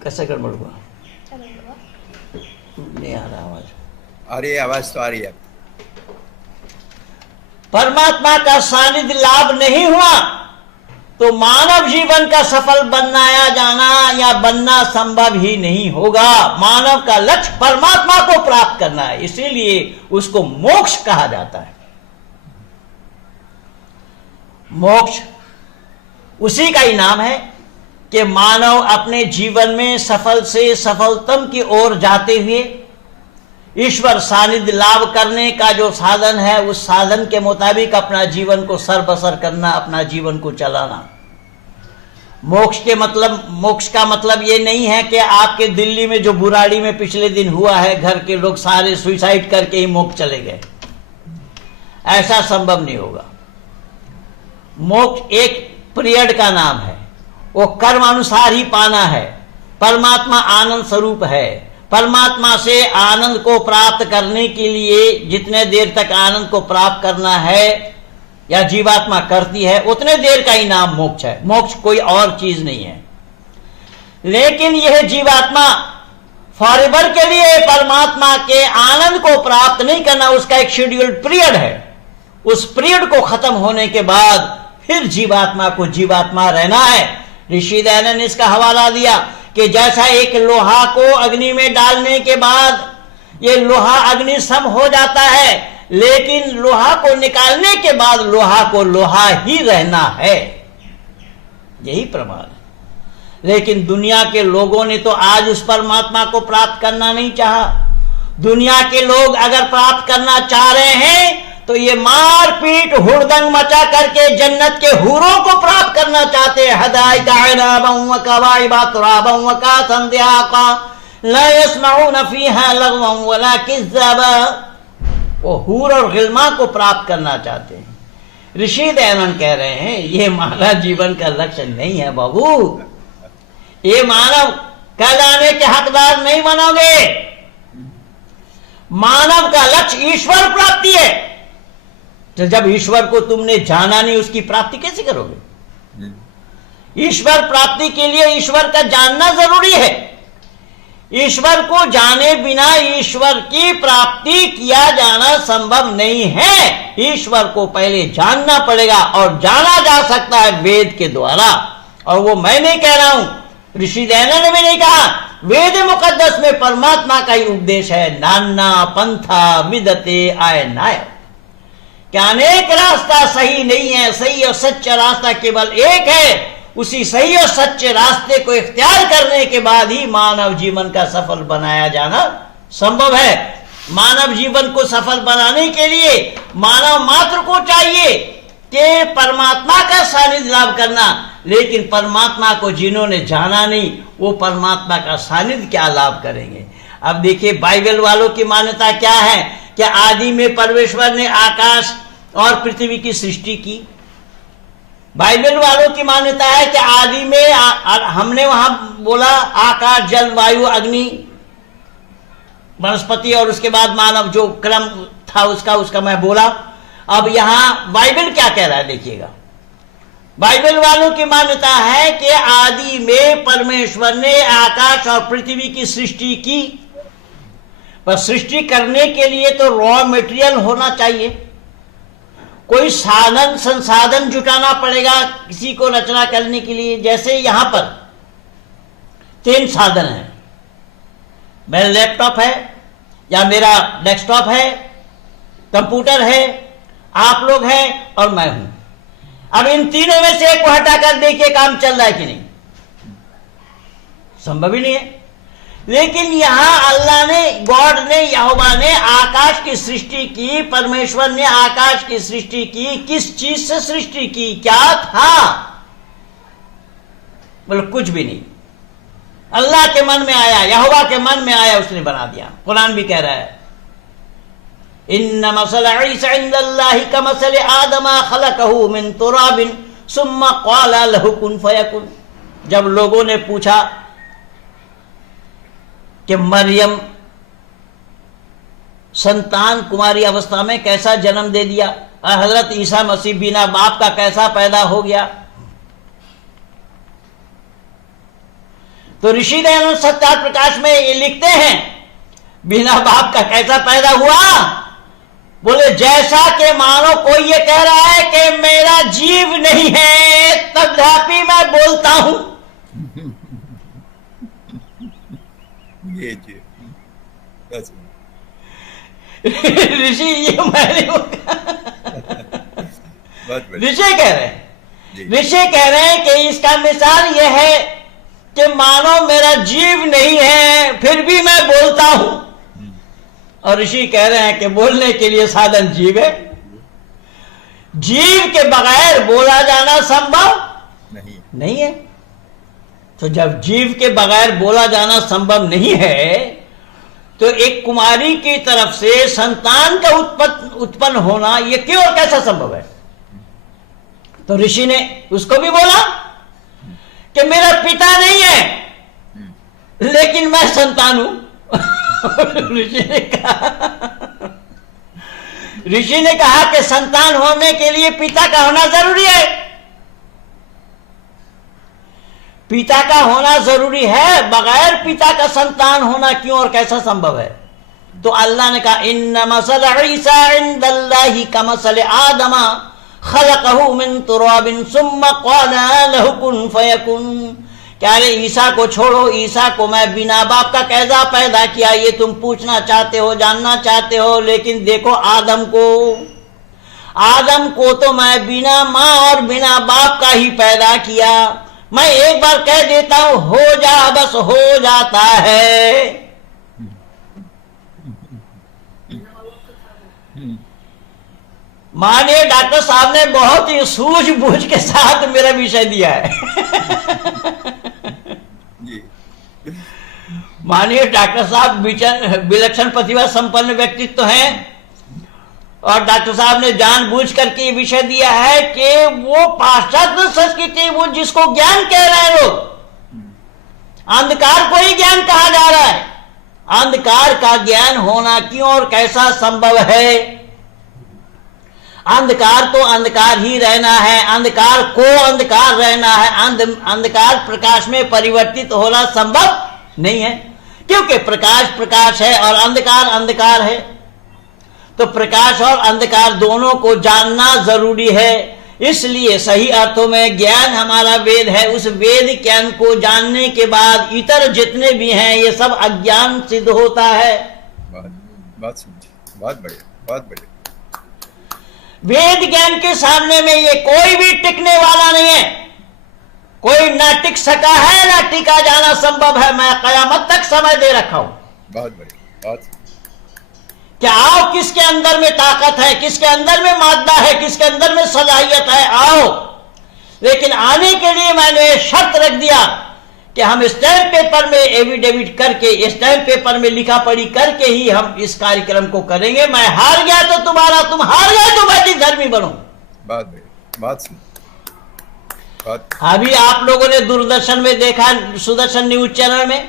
कैसे गड़बड़ हुआ? नहीं आ रहा आवाज। अरे आवाज तो आ रही है। परमात्मा का सानिध्य लाभ नहीं हुआ तो मानव जीवन का सफल बनाया जाना या बनना संभव ही नहीं होगा। मानव का लक्ष्य परमात्मा को प्राप्त करना है, इसीलिए उसको मोक्ष कहा जाता है। मोक्ष उसी का ही नाम है कि मानव अपने जीवन में सफल से सफलतम की ओर जाते हुए ईश्वर सानिध्य लाभ करने का जो साधन है, उस साधन के मुताबिक अपना जीवन को सरबसर करना, अपना जीवन को चलाना। मोक्ष का मतलब ये नहीं है कि आपके दिल्ली में जो बुराड़ी में पिछले दिन हुआ है, घर के लोग सारे सुसाइड करके ही मोक्ष चले गए। ऐसा संभव नहीं होगा। मोक्ष एक पीरियड का नाम है, वो कर्म अनुसार ही पाना है। परमात्मा आनंद स्वरूप है, परमात्मा से आनंद को प्राप्त करने के लिए जितने देर तक आनंद को प्राप्त करना है या जीवात्मा करती है, उतने देर का ही नाम मोक्ष है। मोक्ष कोई और चीज नहीं है। लेकिन यह जीवात्मा फॉरएवर के लिए परमात्मा के आनंद को प्राप्त नहीं करना, उसका एक शेड्यूल्ड पीरियड है। उस पीरियड को खत्म होने के बाद फिर जीवात्मा को जीवात्मा रहना है। ऋषि दयानंद ने इसका हवाला दिया कि जैसा एक लोहा को अग्नि में डालने के बाद ये लोहा अग्नि सम हो जाता है, लेकिन लोहा को निकालने के बाद लोहा को लोहा ही रहना है, यही प्रमाण है। लेकिन दुनिया के लोगों ने तो आज उस परमात्मा को प्राप्त करना नहीं चाहा। दुनिया के लोग अगर प्राप्त करना चाह रहे हैं तो ये मार पीट हुड़दंग मचा करके जन्नत के हूरों को प्राप्त करना चाहते हैं। हदाई का संध्या का लयस्माउन फीहा लगवन वला किज़्ज़बा, वो हूर और गिल्मा को प्राप्त करना चाहते हैं। ऋषि दयानंद कह रहे हैं ये मानव जीवन का लक्ष्य नहीं है बाबू। ये मानव कहलाने के हकदार नहीं बनोगे। मानव का लक्ष्य ईश्वर प्राप्ति है। तो जब ईश्वर को तुमने जाना नहीं, उसकी प्राप्ति कैसे करोगे? ईश्वर प्राप्ति के लिए ईश्वर का जानना जरूरी है। ईश्वर को जाने बिना ईश्वर की प्राप्ति किया जाना संभव नहीं है। ईश्वर को पहले जानना पड़ेगा और जाना जा सकता है वेद के द्वारा। और वो मैं नहीं कह रहा हूं, ऋषि दयानंद ने भी नहीं कहा। वेद मुकद्दस में परमात्मा का ही उपदेश है, नाना पंथा विदते आय नाय, क्या अनेक रास्ता सही नहीं है, सही और सच्चा रास्ता केवल एक है। उसी सही और सच्चे रास्ते को इख्तियार करने के बाद ही मानव जीवन का सफल बनाया जाना संभव है। मानव जीवन को सफल बनाने के लिए मानव मात्र को चाहिए कि परमात्मा का सानिध्य लाभ करना। लेकिन परमात्मा को जिन्होंने जाना नहीं, वो परमात्मा का सानिध्य क्या लाभ करेंगे? अब देखिए बाइबल वालों की मान्यता क्या है कि आदि में परमेश्वर ने आकाश और पृथ्वी की सृष्टि की। बाइबल वालों की मान्यता है कि आदि में हमने वहां बोला आकाश जल वायु अग्नि वनस्पति और उसके बाद मानव, जो क्रम था उसका मैं बोला। अब यहां बाइबल क्या कह रहा है देखिएगा। बाइबल वालों की मान्यता है कि आदि में परमेश्वर ने आकाश और पृथ्वी की सृष्टि की। पर सृष्टि करने के लिए तो रॉ मटेरियल होना चाहिए, कोई साधन संसाधन जुटाना पड़ेगा किसी को रचना करने के लिए। जैसे यहां पर 3 साधन हैं, मेरा लैपटॉप है या मेरा डेस्कटॉप है, कंप्यूटर है, आप लोग हैं और मैं हूं। अब इन तीनों में से एक को हटाकर देखिए काम चल रहा है कि नहीं, संभव ही नहीं है। लेकिन यहां अल्लाह ने, गॉड ने, यहोवा ने आकाश की सृष्टि की। परमेश्वर ने आकाश की सृष्टि की। किस चीज से सृष्टि की? क्या था? बोलो कुछ भी नहीं। अल्लाह के मन में आया, यहोवा के मन में आया, उसने बना दिया। कुरान भी कह रहा है इन्ना मसल ईसा इंदल्लाहि कमसल आदमा खलकहु मिन तुराबिन सुम्मा क़ाला लहु कुन फयकुन। जब लोगों ने पूछा कि मरियम संतान कुमारी अवस्था में कैसा जन्म दे दिया, हजरत ईसा मसीह बिना बाप का कैसा पैदा हो गया, तो ऋषि दयानंद सत्यार्थ प्रकाश में ये लिखते हैं बिना बाप का कैसा पैदा हुआ। बोले जैसा कि मानो कोई ये कह रहा है कि मेरा जीव नहीं है तथापि मैं बोलता हूं। ये जी बस ऋषि ये मैंने ऋषि कह रहे हैं, ऋषि कह रहे हैं कि इसका मिसाल यह है कि मानो मेरा जीव नहीं है फिर भी मैं बोलता हूं। और ऋषि कह रहे हैं कि बोलने के लिए साधन जीव है। जीव के बगैर बोला जाना संभव नहीं है। तो जब जीव के बगैर बोला जाना संभव नहीं है तो एक कुमारी की तरफ से संतान का उत्पन्न होना यह क्यों और कैसा संभव है? तो ऋषि ने उसको भी बोला कि मेरा पिता नहीं है लेकिन मैं संतान हूं। ऋषि ने कहा कि संतान होने के लिए पिता का होना जरूरी है। पिता का होना जरूरी है, बगैर पिता का संतान होना क्यों और कैसा संभव है? तो अल्लाह ने कहा इन्ना मसल ईसा इंदल्लाहि कमसल आदमा खलकहु मिन तुराबिन सुम्मा क़ाला लहु कुन फयकुन। क्या रे ईसा को छोड़ो, ईसा को मैं बिना बाप का कैसा पैदा किया ये तुम पूछना चाहते हो, जानना चाहते हो। लेकिन देखो आदम को तो मैं बिना माँ और बिना बाप का ही पैदा किया। मैं एक बार कह देता हूं हो जा, बस हो जाता है। माननीय डॉक्टर साहब ने बहुत ही सूझबूझ के साथ मेरा विषय दिया है। माननीय डॉक्टर साहब विलक्षण प्रतिभा संपन्न व्यक्तित्व हैं और डॉक्टर साहब ने जानबूझ करके ये विषय दिया है कि वो पाश्चात्य संस्कृति, वो जिसको ज्ञान कह रहे हैं लोग, अंधकार को ही ज्ञान कहा जा रहा है। अंधकार का ज्ञान होना क्यों और कैसा संभव है? अंधकार तो अंधकार ही रहना है, अंधकार को अंधकार रहना है। अंधकार प्रकाश में परिवर्तित होना संभव नहीं है, क्योंकि प्रकाश प्रकाश है और अंधकार अंधकार है। तो प्रकाश और अंधकार दोनों को जानना जरूरी है। इसलिए सही अर्थों में ज्ञान हमारा वेद है। उस वेद ज्ञान को जानने के बाद इतर जितने भी हैं ये सब अज्ञान सिद्ध होता है। बहुत बढ़िया, बहुत बढ़िया। वेद ज्ञान के सामने में ये कोई भी टिकने वाला नहीं है। कोई ना टिक सका है ना टिका जाना संभव है। मैं कयामत तक समय दे रखा हूं। बहुत बढ़िया, बहुत। क्या आओ, किसके अंदर में ताकत है, किसके अंदर में मादा है, किसके अंदर में सलाहियत है, आओ। लेकिन आने के लिए मैंने शर्त रख दिया कि हम स्टैम्प पेपर में एविडेविट करके, स्टैम्प पेपर में लिखा पढ़ी करके ही हम इस कार्यक्रम को करेंगे। मैं हार गया तो तुम्हारा, तुम हार गए तो मैं धर्मी बनो। बात अभी आप लोगों ने दूरदर्शन में देखा, सुदर्शन न्यूज चैनल में,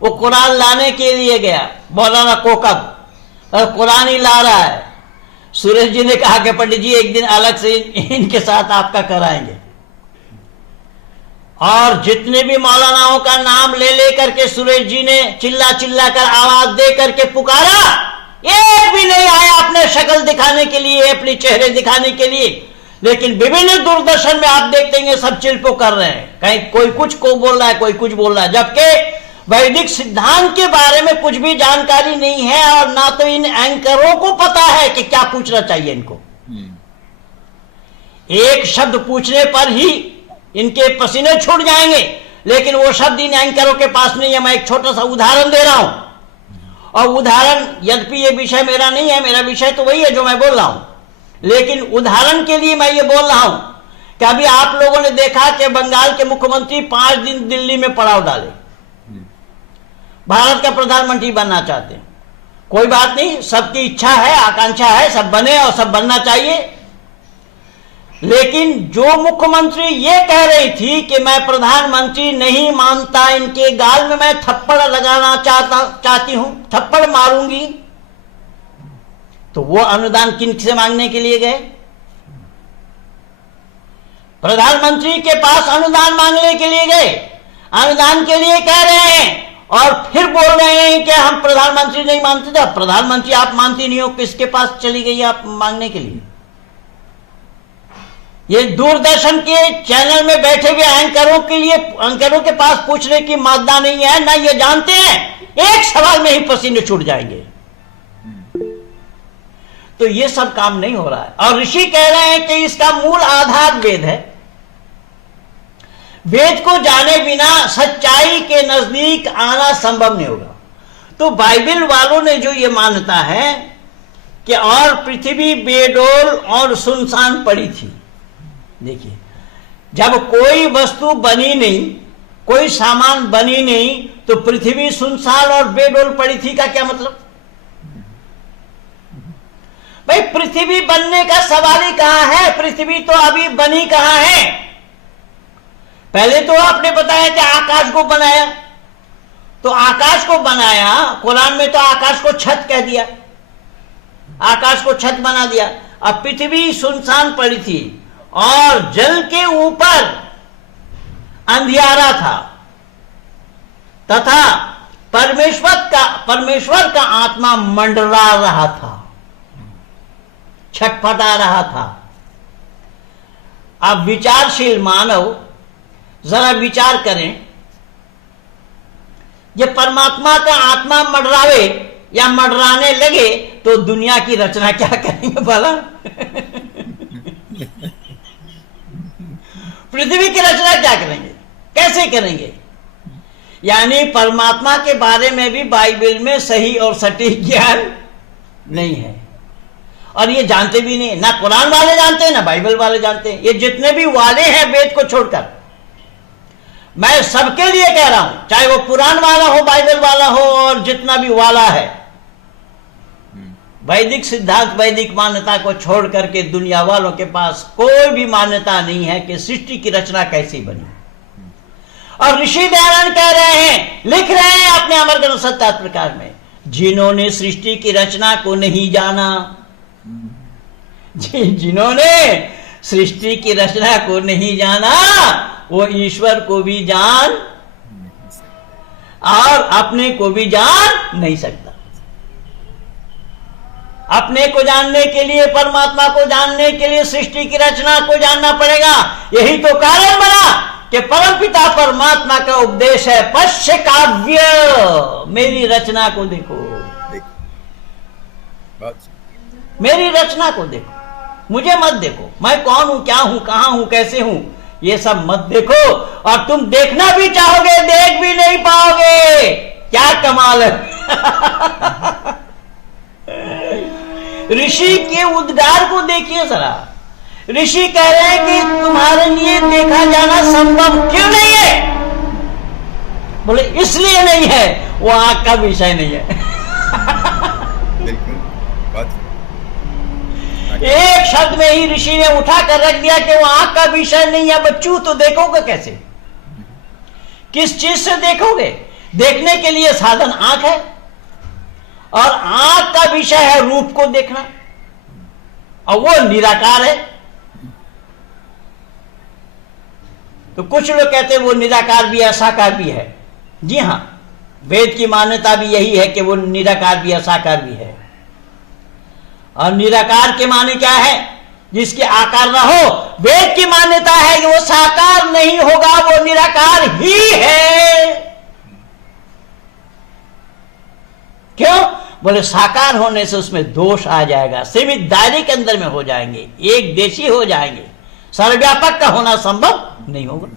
वो कुरान लाने के लिए गया मौलाना कोकब, और कुरान ही ला रहा है। सुरेश जी ने कहा कि पंडित जी एक दिन अलग से इनके साथ आपका कराएंगे। और जितने भी मौलानाओं का नाम ले लेकर के सुरेश जी ने चिल्ला चिल्ला कर आवाज दे करके पुकारा, एक भी नहीं आया अपने शक्ल दिखाने के लिए, अपने चेहरे दिखाने के लिए। लेकिन विभिन्न दूरदर्शन में आप देखते हैं सब चिल्पो कर रहे हैं, कहीं कोई कुछ को बोल रहा है, कोई कुछ बोल रहा है, जबकि वैदिक सिद्धांत के बारे में कुछ भी जानकारी नहीं है और ना तो इन एंकरों को पता है कि क्या पूछना चाहिए इनको। एक शब्द पूछने पर ही इनके पसीने छूट जाएंगे, लेकिन वो शब्द इन एंकरों के पास नहीं है। मैं एक छोटा सा उदाहरण दे रहा हूं, और उदाहरण, यद्यपि ये विषय मेरा नहीं है, मेरा विषय तो वही है जो मैं बोल रहा हूं, लेकिन उदाहरण के लिए मैं ये बोल रहा हूं कि अभी आप लोगों ने देखा कि बंगाल के मुख्यमंत्री 5 दिन दिल्ली में पड़ाव डाले, भारत का प्रधानमंत्री बनना चाहते हैं। कोई बात नहीं, सबकी इच्छा है, आकांक्षा है, सब बने और सब बनना चाहिए। लेकिन जो मुख्यमंत्री ये कह रही थी कि मैं प्रधानमंत्री नहीं मानता, इनके गाल में मैं थप्पड़ लगाना चाहती हूं, थप्पड़ मारूंगी, तो वो अनुदान किन से मांगने के लिए गए? प्रधानमंत्री के पास अनुदान मांगने के लिए गए, अनुदान के लिए कह रहे हैं और फिर बोल रहे हैं कि हम प्रधानमंत्री नहीं मानते। जब प्रधानमंत्री आप मानती नहीं हो, किसके पास चली गई आप मांगने के लिए? ये दूरदर्शन के चैनल में बैठे हुए एंकरों के पास पूछने की मादा नहीं है, ना ये जानते हैं, एक सवाल में ही पसीने छूट जाएंगे। तो ये सब काम नहीं हो रहा है। और ऋषि कह रहे हैं कि इसका मूल आधार वेद है। वेद को जाने बिना सच्चाई के नजदीक आना संभव नहीं होगा। तो बाइबल वालों ने जो ये मान्यता है कि और पृथ्वी बेडोल और सुनसान पड़ी थी। देखिए, जब कोई वस्तु बनी नहीं, कोई सामान बनी नहीं, तो पृथ्वी सुनसान और बेडोल पड़ी थी का क्या मतलब? भाई पृथ्वी बनने का सवाल ही कहां है? पृथ्वी तो अभी बनी कहां है? पहले तो आपने बताया कि आकाश को बनाया, तो आकाश को बनाया, कुरान में तो आकाश को छत कह दिया, आकाश को छत बना दिया। अब पृथ्वी सुनसान पड़ी थी और जल के ऊपर अंधियारा था तथा परमेश्वर का आत्मा मंडरा रहा था, छटपटा रहा था। अब विचारशील मानव जरा विचार करें, ये परमात्मा का आत्मा मंडरावे या मंडराने लगे तो दुनिया की रचना क्या करेंगे भला? पृथ्वी की रचना क्या करेंगे, कैसे करेंगे? यानी परमात्मा के बारे में भी बाइबल में सही और सटीक ज्ञान नहीं है, और ये जानते भी नहीं, ना कुरान वाले जानते हैं ना बाइबल वाले जानते हैं। ये जितने भी वाले हैं वेद को छोड़कर, मैं सबके लिए कह रहा हूं, चाहे वो पुराण वाला हो, बाइबल वाला हो, और जितना भी वाला है, वैदिक सिद्धांत, वैदिक मान्यता को छोड़ करके दुनिया वालों के पास कोई भी मान्यता नहीं है कि सृष्टि की रचना कैसी बनी। और ऋषि दयानंद कह रहे हैं, लिख रहे हैं अपने अमर ग्रंथ सत्यार्थ प्रकाश में, जिन्होंने सृष्टि की रचना को नहीं जाना, जिन्होंने सृष्टि की रचना को नहीं जाना, वो ईश्वर को भी जान और अपने को भी जान नहीं सकता। अपने को जानने के लिए, परमात्मा को जानने के लिए सृष्टि की रचना को जानना पड़ेगा। यही तो कारण बना कि परमपिता परमात्मा का उपदेश है, पश्य काव्य, मेरी रचना को देखो, मेरी रचना को देखो, मुझे मत देखो, मैं कौन हूं, क्या हूं, कहां हूं, कैसे हूं, ये सब मत देखो। और तुम देखना भी चाहोगे, देख भी नहीं पाओगे। क्या कमाल है। ऋषि के उद्गार को देखिए जरा। ऋषि कह रहे हैं कि तुम्हारे लिए देखा जाना संभव क्यों नहीं है? बोले इसलिए नहीं है, वो आंख का विषय नहीं है। एक शब्द में ही ऋषि ने उठा कर रख दिया कि वो आंख का विषय नहीं है। बच्चों तो देखोगे कैसे, किस चीज से देखोगे? देखने के लिए साधन आंख है, और आंख का विषय है रूप को देखना, और वो निराकार है। तो कुछ लोग कहते हैं वो निराकार भी है, साकार भी है। जी हां, वेद की मान्यता भी यही है कि वो निराकार भी है, साकार भी है। और निराकार के माने क्या है? जिसके आकार ना हो। वेद की मान्यता है कि वो साकार नहीं होगा, वो निराकार ही है। क्यों? बोले साकार होने से उसमें दोष आ जाएगा, सीमित दायरे के अंदर में हो जाएंगे, एक देशी हो जाएंगे, सर्वव्यापक का होना संभव नहीं होगा।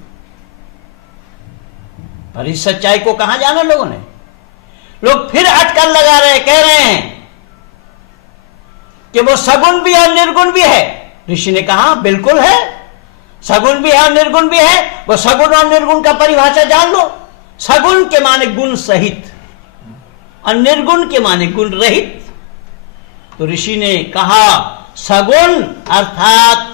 पर इस सच्चाई को कहां जाना लोगों ने? लोग फिर अटकल लगा रहे, कह रहे हैं कि वो सगुण भी है, निर्गुण भी है। ऋषि ने कहा बिल्कुल है, सगुण भी है और निर्गुण भी है। वो सगुण और निर्गुण का परिभाषा जान लो। सगुण के माने गुण सहित, और निर्गुण के माने गुण रहित। तो ऋषि ने कहा सगुण अर्थात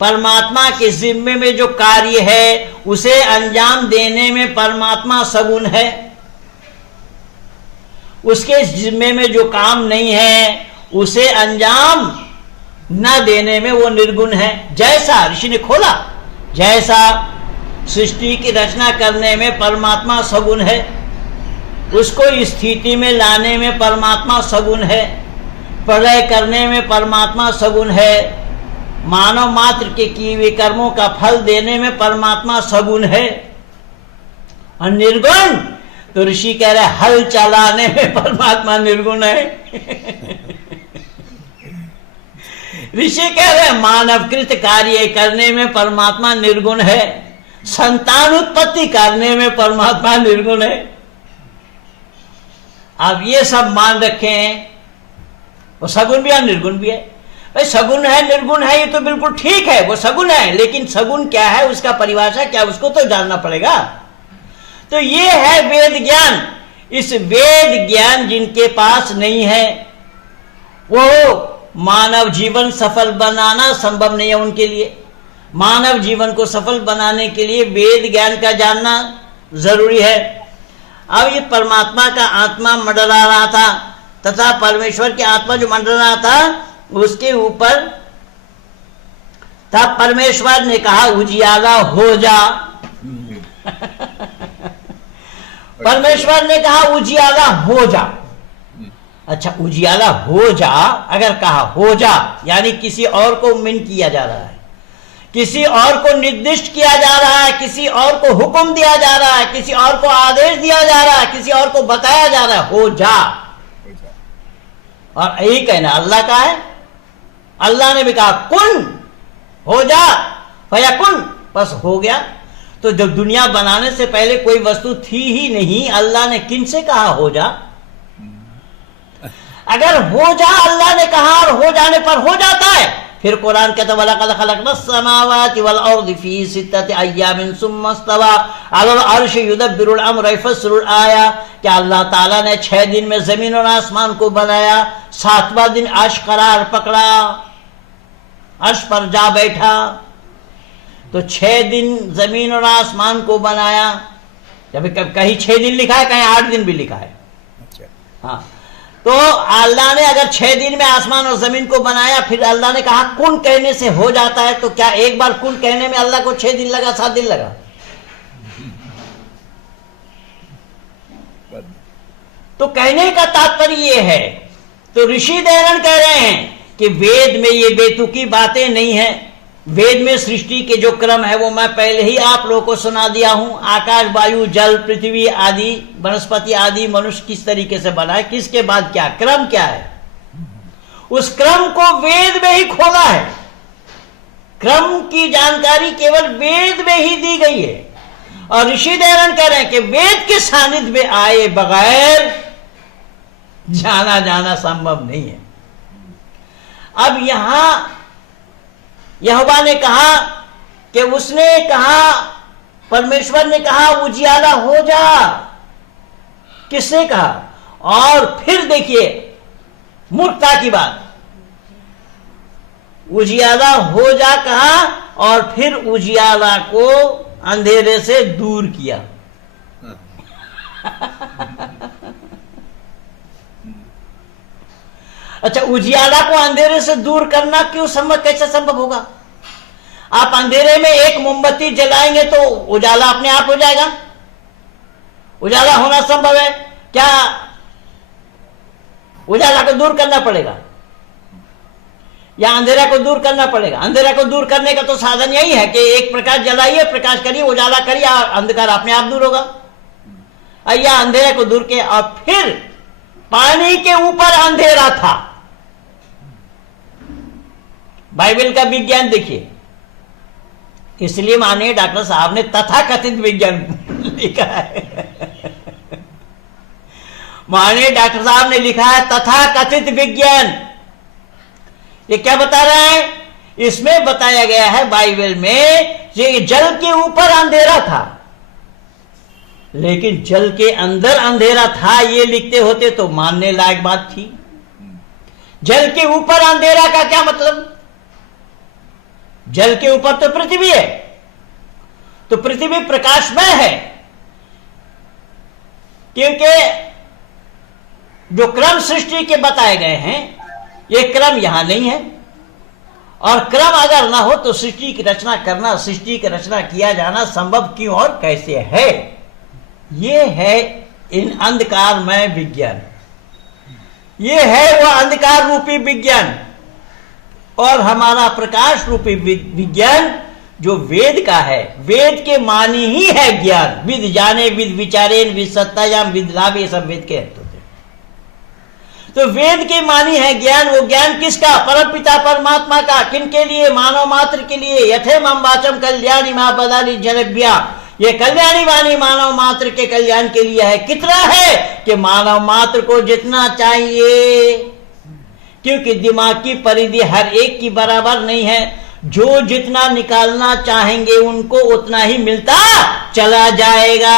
परमात्मा के जिम्मे में जो कार्य है उसे अंजाम देने में परमात्मा सगुण है, उसके जिम्मे में जो काम नहीं है उसे अंजाम न देने में वो निर्गुण है। जैसा ऋषि ने खोला, जैसा सृष्टि की रचना करने में परमात्मा सगुण है, उसको स्थिति में लाने में परमात्मा सगुण है, प्रलय करने में परमात्मा सगुण है, मानव मात्र के किए हुए कर्मों का फल देने में परमात्मा सगुण है। और निर्गुण तो ऋषि कह रहे हल चलाने में परमात्मा निर्गुण है। ऋषि कह रहे मानवकृत कार्य करने में परमात्मा निर्गुण है, संतान उत्पत्ति करने में परमात्मा निर्गुण है। अब ये सब मान रखे हैं, वो सगुण भी है निर्गुण भी है। भाई सगुण है निर्गुण है ये तो बिल्कुल ठीक है, वो सगुण है, लेकिन सगुण क्या है, उसका परिभाषा क्या, उसको तो जानना पड़ेगा। तो ये है वेद ज्ञान। इस वेद ज्ञान जिनके पास नहीं है वो मानव जीवन सफल बनाना संभव नहीं है उनके लिए। मानव जीवन को सफल बनाने के लिए वेद ज्ञान का जानना जरूरी है। अब ये परमात्मा का आत्मा मंडरा रहा था तथा परमेश्वर की आत्मा जो मंडरा रहा था उसके ऊपर तब परमेश्वर ने कहा उजियाला हो जा। परमेश्वर ने कहा उजियाला हो जा। अच्छा, उजियाला हो जा अगर कहा हो जा यानी किसी और को मिन किया जा रहा है, किसी और को निर्दिष्ट किया जा रहा है, किसी और को हुक्म दिया जा रहा है, किसी और को आदेश दिया जा रहा है, किसी और को बताया जा रहा है हो जा। और यही कहना अल्लाह का है। अल्लाह ने भी कहा कुन हो जा, फयकुन, बस हो गया। तो जब दुनिया बनाने से पहले कोई वस्तु थी ही नहीं, अल्लाह ने किन से कहा हो जा? अगर हो जा अल्लाह ने कहा और हो जाने पर हो जाता है, फिर कुरान कहता वलक़द ख़लक़ना समावाति वल अर्ज़ फी सित्तति अय्यामिन सुम्मा इस्तवा अलल अर्श युदब्बिरुल अम्र यफ़स्सिलुल आया। क्या अल्लाह ताला ने 6 दिन में जमीन और आसमान को बनाया, 7वां दिन अर्श करार पकड़ा, अर्श पर जा बैठा। तो 6 दिन जमीन और आसमान को बनाया। जब कहीं 6 दिन लिखा है, कहीं 8 दिन भी लिखा है। हाँ, तो अल्लाह ने अगर 6 दिन में आसमान और जमीन को बनाया, फिर अल्लाह ने कहा कुन कहने से हो जाता है, तो क्या एक बार कुन कहने में अल्लाह को 6 दिन लगा, 7 दिन लगा? तो कहने का तात्पर्य ये है, तो ऋषि दयानंद कह रहे हैं कि वेद में ये बेतुकी बातें नहीं है। वेद में सृष्टि के जो क्रम है वो मैं पहले ही आप लोगों को सुना दिया हूं। आकाश, वायु, जल, पृथ्वी आदि, वनस्पति आदि, मनुष्य किस तरीके से बना है, किसके बाद क्या क्रम क्या है, उस क्रम को वेद में ही खोला है। क्रम की जानकारी केवल वेद में ही दी गई है। और ऋषि दयानंद कह रहे हैं कि वेद के सानिध्य में आए बगैर जाना संभव नहीं है। अब यहां यहोवा ने कहा कि उसने कहा, परमेश्वर ने कहा उजियाला हो जा। किसने कहा? और फिर देखिए मूर्खता की बात, उजियाला हो जा कहा और फिर उजियाला को अंधेरे से दूर किया। अच्छा, उजियाला को अंधेरे से दूर करना क्यों संभव, कैसे संभव होगा? आप अंधेरे में एक मोमबत्ती जलाएंगे तो उजाला अपने आप हो जाएगा? उजाला होना संभव है क्या? उजाला को दूर करना पड़ेगा या अंधेरा को दूर करना पड़ेगा? अंधेरा को दूर करने का तो साधन यही है कि एक प्रकाश जलाइए, प्रकाश करिए, उजाला करिए, अंधकार अपने आप दूर होगा। या अंधेरे को दूर किया और फिर पानी के ऊपर अंधेरा था। बाइबल का विज्ञान देखिए, इसलिए माननीय डॉक्टर साहब ने तथाकथित विज्ञान लिखा है। माननीय डॉक्टर साहब ने लिखा है तथाकथित विज्ञान। ये क्या बता रहा है? इसमें बताया गया है बाइबल में ये जल के ऊपर अंधेरा था, लेकिन जल के अंदर अंधेरा था, ये लिखते होते तो मानने लायक बात थी। जल के ऊपर अंधेरा का क्या मतलब? जल के ऊपर तो पृथ्वी है, तो पृथ्वी प्रकाशमय है, क्योंकि जो क्रम सृष्टि के बताए गए हैं ये क्रम यहां नहीं है। और क्रम अगर ना हो तो सृष्टि की रचना करना, सृष्टि की रचना किया जाना संभव क्यों और कैसे है? ये है इन अंधकारमय विज्ञान, ये है वह अंधकार रूपी विज्ञान। और हमारा प्रकाश रूपी विज्ञान जो वेद का है, वेद के मानी ही है ज्ञान। विद जाने, विद विचारेन, विद सत्तायाम, विद लाभ, ये सब वेद के होते। तो वेद के मानी है ज्ञान। वो ज्ञान किसका? परमपिता परमात्मा का। किनके लिए? मानव मात्र के लिए। यथेमं वाचम कल्याणी मा बदाली जनभ्या, ये कल्याणी वाणी मानव मात्र के कल्याण के लिए है। कितना है कि मानव मात्र को जितना चाहिए, क्योंकि दिमाग की परिधि हर एक की बराबर नहीं है। जो जितना निकालना चाहेंगे उनको उतना ही मिलता चला जाएगा।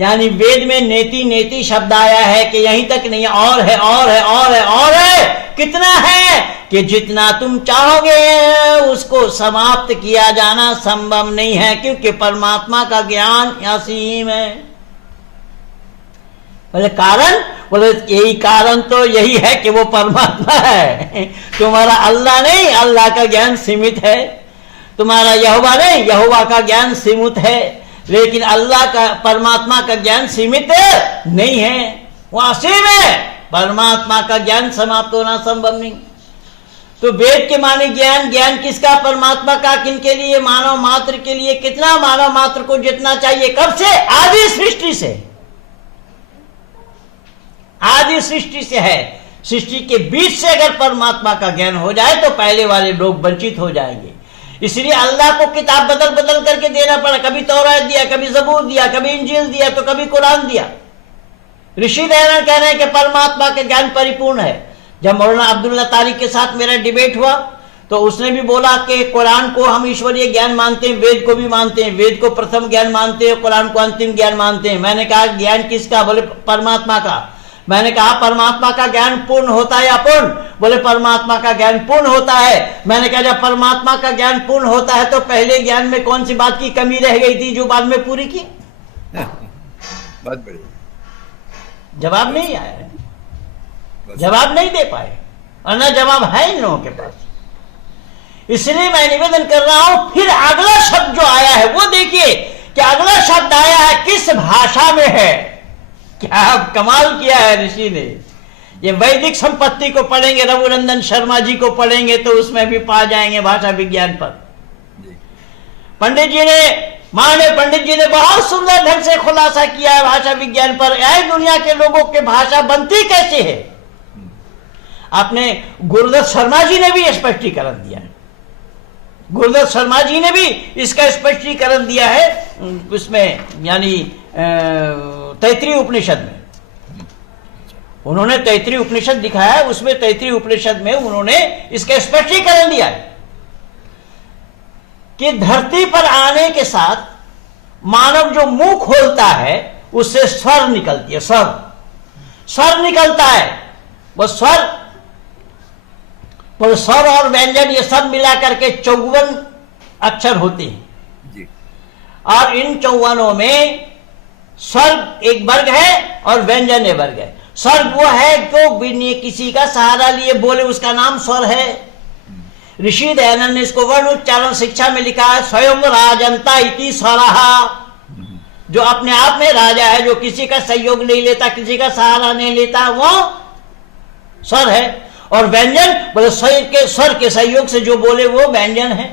यानी वेद में नेति नेति शब्द आया है कि यहीं तक नहीं, और है, और है, और है, और है। कितना है कि जितना तुम चाहोगे उसको समाप्त किया जाना संभव नहीं है, क्योंकि परमात्मा का ज्ञान असीम है। बोले कारण, बोले यही कारण तो यही है कि वो परमात्मा है। तुम्हारा अल्लाह नहीं, अल्लाह का ज्ञान सीमित है। तुम्हारा यहोवा नहीं, यहोवा का ज्ञान सीमित है। लेकिन अल्लाह का, परमात्मा का ज्ञान सीमित नहीं है, वो असीम है। परमात्मा का ज्ञान समाप्त होना संभव नहीं। तो वेद के माने ज्ञान, ज्ञान किसका? परमात्मा का। किन के लिए? मानव मात्र के लिए। कितना? मानव मात्र को जितना चाहिए। कब से? आदि सृष्टि से। आदि सृष्टि से है। सृष्टि के बीच से अगर परमात्मा का ज्ञान हो जाए तो पहले वाले लोग वंचित हो जाएंगे। इसलिए अल्लाह को किताब बदल बदल करके देना पड़ा। कभी तौरात दिया, कभी ज़बूर दिया, कभी इंजील दिया, तो कभी कुरान दिया। ऋषि दयानंद कह रहे हैं कि परमात्मा का ज्ञान परिपूर्ण है। जब मौलाना अब्दुल्ला तारिक के साथ मेरा डिबेट हुआ तो उसने भी बोला कि कुरान को हम ईश्वरीय ज्ञान मानते हैं, वेद को भी मानते हैं, वेद को प्रथम ज्ञान मानते हैं, कुरान को अंतिम ज्ञान मानते हैं। मैंने कहा ज्ञान किसका? बोले परमात्मा का। मैंने कहा परमात्मा का ज्ञान पूर्ण होता है या अपूर्ण? बोले परमात्मा का ज्ञान पूर्ण होता है। मैंने कहा जब परमात्मा का ज्ञान पूर्ण होता है तो पहले ज्ञान में कौन सी बात की कमी रह गई थी जो बाद में पूरी की? बहुत बढ़िया। जवाब नहीं आया है, जवाब नहीं दे पाए, और ना जवाब है इन लोगों के पास। इसलिए मैं निवेदन कर रहा हूं, फिर अगला शब्द जो आया है वो देखिए कि अगला शब्द आया है किस भाषा में है। क्या कमाल किया है ऋषि ने। ये वैदिक संपत्ति को पढ़ेंगे, रघुनंदन शर्मा जी को पढ़ेंगे तो उसमें भी पा जाएंगे भाषा विज्ञान पर। पंडित जी ने, माननीय पंडित जी ने बहुत सुंदर ढंग से खुलासा किया है भाषा विज्ञान पर। ऐ दुनिया के लोगों के भाषा बनती कैसे है? आपने गुरुदत्त शर्मा जी ने भी स्पष्टीकरण दिया है। गुरुदत्त शर्मा जी ने भी इसका स्पष्टीकरण दिया है उसमें, यानी तैत्तिरीय उपनिषद में। उन्होंने तैत्तिरीय उपनिषद दिखाया है, उसमें तैत्तिरीय उपनिषद में उन्होंने इसका स्पष्टीकरण दिया है कि धरती पर आने के साथ मानव जो मुंह खोलता है उससे स्वर निकलती है। स्वर निकलता है। वो स्वर और व्यंजन ये सब मिला करके 54 अक्षर होते हैं जी। और इन 54 में स्वर एक वर्ग है और व्यंजन एक वर्ग है। स्वर वो है जो बिना किसी का सहारा लिए बोले, उसका नाम स्वर है। ऋषि दयानंद ने इसको वर्ण उच्चारण शिक्षा में लिखा है, स्वयं राजंता इति स्वरः। जो अपने आप में राजा है, जो किसी का सहयोग नहीं लेता, किसी का सहारा नहीं लेता, वो स्वर है। और व्यंजन बोले स्वर के सहयोग से जो बोले वो व्यंजन है।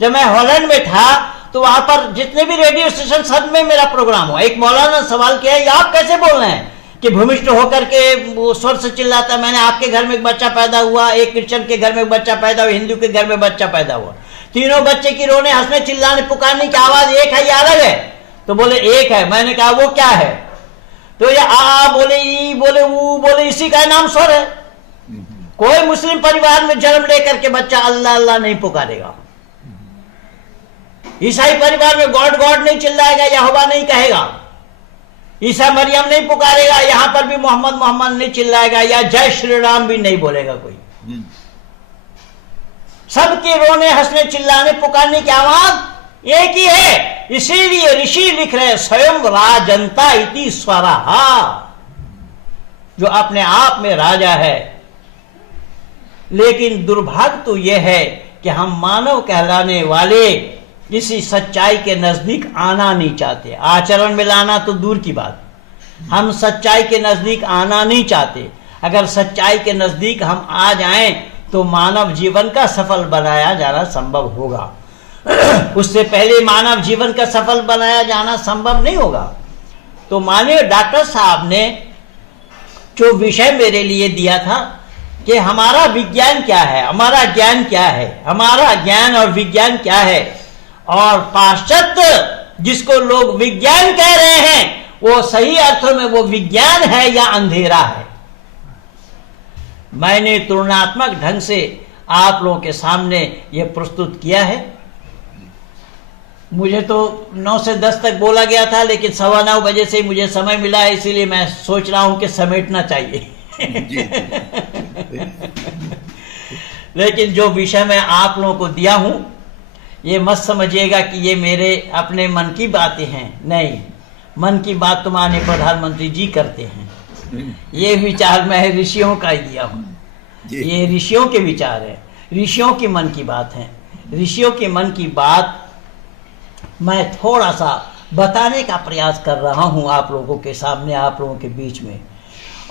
जब मैं हॉलैंड में था तो वहां पर जितने भी रेडियो स्टेशन सब में मेरा प्रोग्राम हुआ। एक मौलाना सवाल किया, ये आप कैसे बोल रहे हैं कि भूमिष्ठ होकर के वो स्वर से चिल्लाता है। मैंने आपके घर में एक बच्चा पैदा हुआ, एक क्रिश्चियन के घर में एक बच्चा पैदा हुआ, हिंदू के घर में बच्चा पैदा हुआ, तीनों बच्चे की रोने, हंसने, चिल्लाने, पुकारने की आवाज एक है या अलग है? तो बोले एक है। मैंने कहा वो क्या है? तो ये आ बोले, ई बोले, ऊ बोले, इसी का नाम स्वर है। कोई मुस्लिम परिवार में जन्म लेकर के बच्चा अल्लाह अल्लाह नहीं पुकारेगा। ईसाई परिवार में गॉड गॉड नहीं चिल्लाएगा, यहोवा नहीं कहेगा। ईसा मरियम नहीं पुकारेगा, यहां पर भी मोहम्मद मोहम्मद नहीं चिल्लाएगा, या जय श्री राम भी नहीं बोलेगा कोई। सबके रोने, हंसने, चिल्लाने, पुकारने की आवाज एक ही है। इसीलिए ऋषि लिख रहे स्वयं राजंता इति स्वरः, जो अपने आप में राजा है। लेकिन दुर्भाग्य तो यह है कि हम मानव कहलाने वाले इसी सच्चाई के नजदीक आना नहीं चाहते। आचरण में लाना तो दूर की बात, हम सच्चाई के नजदीक आना नहीं चाहते। अगर सच्चाई के नजदीक हम आ जाएं तो मानव जीवन का सफल बनाया जाना संभव होगा। उससे पहले मानव जीवन का सफल बनाया जाना संभव नहीं होगा। तो माननीय डॉक्टर साहब ने जो विषय मेरे लिए दिया था कि हमारा विज्ञान क्या है, हमारा ज्ञान क्या है, हमारा ज्ञान और विज्ञान क्या है, और पाश्चात्य जिसको लोग विज्ञान कह रहे हैं वो सही अर्थों में वो विज्ञान है या अंधेरा है। मैंने तुलनात्मक ढंग से आप लोगों के सामने ये प्रस्तुत किया है। मुझे तो 9 से 10 तक बोला गया था, लेकिन 9:15 बजे से मुझे समय मिला है, इसीलिए मैं सोच रहा हूं कि समेटना चाहिए। लेकिन जो विषय मैं आप लोगों को दिया हूं ये मत समझिएगा कि ये मेरे अपने मन की बातें हैं, नहीं। मन की बात तो माननीय प्रधानमंत्री जी करते हैं। ये विचार मैं ऋषियों का ही दिया हूँ, ये ऋषियों के विचार है, ऋषियों की मन की बात है। ऋषियों के मन की बात मैं थोड़ा सा बताने का प्रयास कर रहा हूँ आप लोगों के सामने, आप लोगों के बीच में।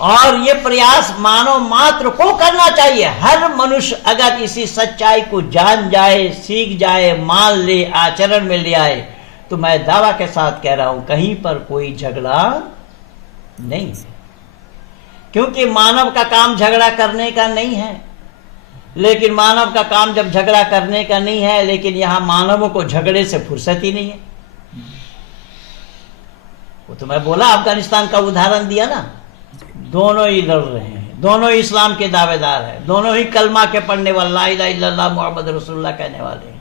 और ये प्रयास मानव मात्र को करना चाहिए। हर मनुष्य अगर इसी सच्चाई को जान जाए, सीख जाए, मान ले, आचरण में ले आए, तो मैं दावा के साथ कह रहा हूं कहीं पर कोई झगड़ा नहीं है। क्योंकि मानव का काम झगड़ा करने का नहीं है, लेकिन मानव का काम जब झगड़ा करने का नहीं है, लेकिन यहां मानवों को झगड़े से फुर्सत ही नहीं है। वो तो मैं बोला, अफगानिस्तान का उदाहरण दिया ना, दोनों ही लड़ रहे हैं, दोनों ही इस्लाम के दावेदार हैं, दोनों ही कलमा के पढ़ने वाले, ला इलाहा इल्लल्लाह मुहम्मद रसूलुल्लाह कहने वाले हैं।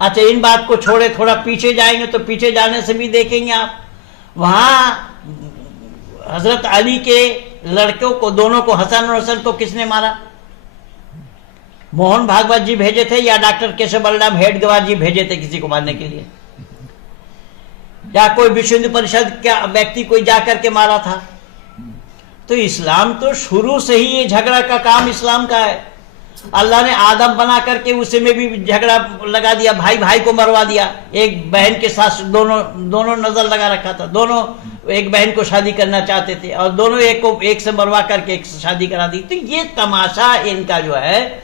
अच्छा, इन बात को छोड़े थोड़ा पीछे जाएंगे तो पीछे जाने से भी देखेंगे आप, वहां हजरत अली के लड़कों को, दोनों को, हसन और हसन को किसने मारा? मोहन भागवत जी भेजे थे या डॉक्टर केशव बलराम हेडगेवार जी भेजे थे किसी को मारने के लिए? या कोई विश्व हिंदू परिषद का व्यक्ति कोई जाकर के मारा था? तो इस्लाम तो शुरू से ही ये झगड़ा का काम इस्लाम का है। अल्लाह ने आदम बना करके उसे में भी झगड़ा लगा दिया, भाई भाई को मरवा दिया। एक बहन के साथ दोनों नजर लगा रखा था, दोनों एक बहन को शादी करना चाहते थे और दोनों एक से मरवा करके एक से शादी करा दी। तो ये तमाशा इनका जो है,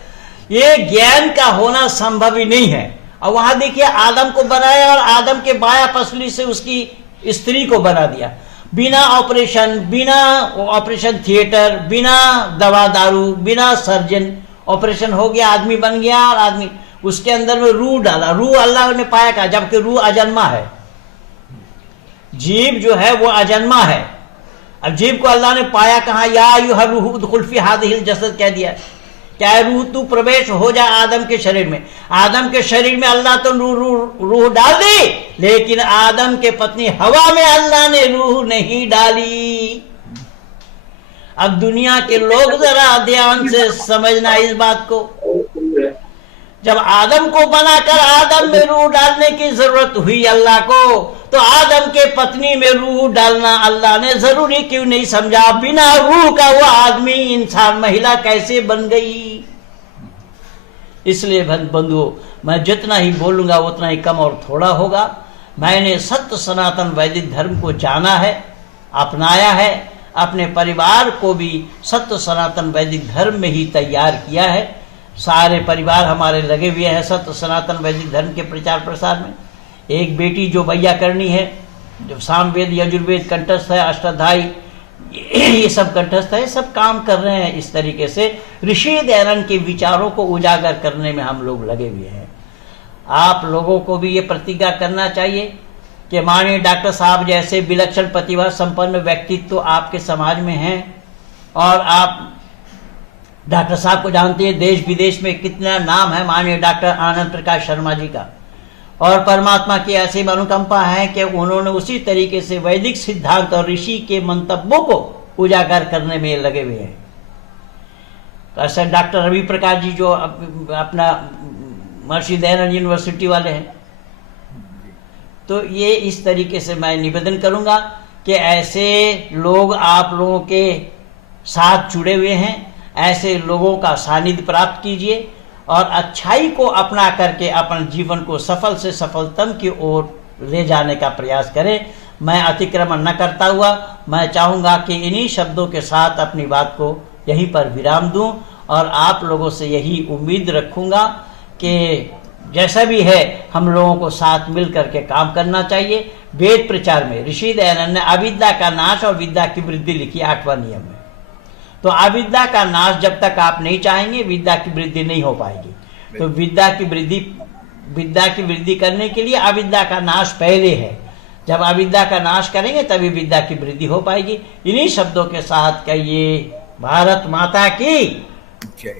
ये ज्ञान का होना संभव ही नहीं है। और वहां देखिए, आदम को बनाया और आदम के बाया पसली से उसकी स्त्री को बना दिया, बिना ऑपरेशन थिएटर, बिना दवा दारू, बिना सर्जन, ऑपरेशन हो गया, आदमी बन गया। और आदमी उसके अंदर में रूह डाला, रूह अल्लाह ने पाया कहा, जबकि रूह अजन्मा है, जीव जो है वो अजन्मा है। अब जीव को अल्लाह ने पाया कहा, या अय्युहा रूह उदखुल फी हादिहिल जसद कह दिया, क्या है, रूह तू प्रवेश हो जा आदम के शरीर में। आदम के शरीर में अल्लाह तो रूह डाल दी, लेकिन आदम के पत्नी हवा में अल्लाह ने रूह नहीं डाली। अब दुनिया के लोग जरा ध्यान से समझना इस बात को, जब आदम को बनाकर आदम में रूह डालने की जरूरत हुई अल्लाह को, तो आदम के पत्नी में रूह डालना अल्लाह ने जरूरी क्यों नहीं समझा? बिना रूह का वो आदमी, इंसान, महिला कैसे बन गई? इसलिए बंधुओं, मैं जितना ही बोलूंगा उतना ही कम और थोड़ा होगा। मैंने सत्य सनातन वैदिक धर्म को जाना है, अपनाया है, अपने परिवार को भी सत्य सनातन वैदिक धर्म में ही तैयार किया है। सारे परिवार हमारे लगे हुए हैं सत्य सनातन वैदिक धर्म के प्रचार प्रसार में। एक बेटी जो वैयाकरणी है, जो सामवेद यजुर्वेद कंठस्थ है, अष्टाध्यायी ये सब कंठस्थ है, सब काम कर रहे हैं इस तरीके से। ऋषि दयानंद के विचारों को उजागर करने में हम लोग लगे हुए हैं। आप लोगों को भी ये प्रतिज्ञा करना चाहिए कि माननीय डॉक्टर साहब जैसे विलक्षण प्रतिभा संपन्न व्यक्तित्व आपके समाज में हैं, और आप डॉक्टर साहब को जानते हैं, देश विदेश में कितना नाम है माननीय डॉक्टर आनंद प्रकाश शर्मा जी का, और परमात्मा की ऐसी अनुकंपा है कि उन्होंने उसी तरीके से वैदिक सिद्धांत और ऋषि के मंतव्यों को उजागर करने में लगे हुए हैं। तो डॉक्टर रवि प्रकाश जी जो अपना महर्षि दयानंद यूनिवर्सिटी वाले हैं, तो ये इस तरीके से मैं निवेदन करूंगा कि ऐसे लोग आप लोगों के साथ जुड़े हुए हैं, ऐसे लोगों का सानिध्य प्राप्त कीजिए और अच्छाई को अपना करके अपने जीवन को सफल से सफलतम की ओर ले जाने का प्रयास करें। मैं अतिक्रमण न करता हुआ मैं चाहूँगा कि इन्हीं शब्दों के साथ अपनी बात को यहीं पर विराम दूं, और आप लोगों से यही उम्मीद रखूँगा कि जैसा भी है हम लोगों को साथ मिल करके काम करना चाहिए। वेद प्रचार में ऋषि दयानंद ने अविद्या का नाश और विद्या की वृद्धि लिखी 8वां नियम में। तो अविद्या का नाश जब तक आप नहीं चाहेंगे, विद्या की वृद्धि नहीं हो पाएगी। तो विद्या की वृद्धि करने के लिए अविद्या का नाश पहले है। जब अविद्या का नाश करेंगे तभी विद्या की वृद्धि हो पाएगी। इन्हीं शब्दों के साथ कहिए, भारत माता की जय।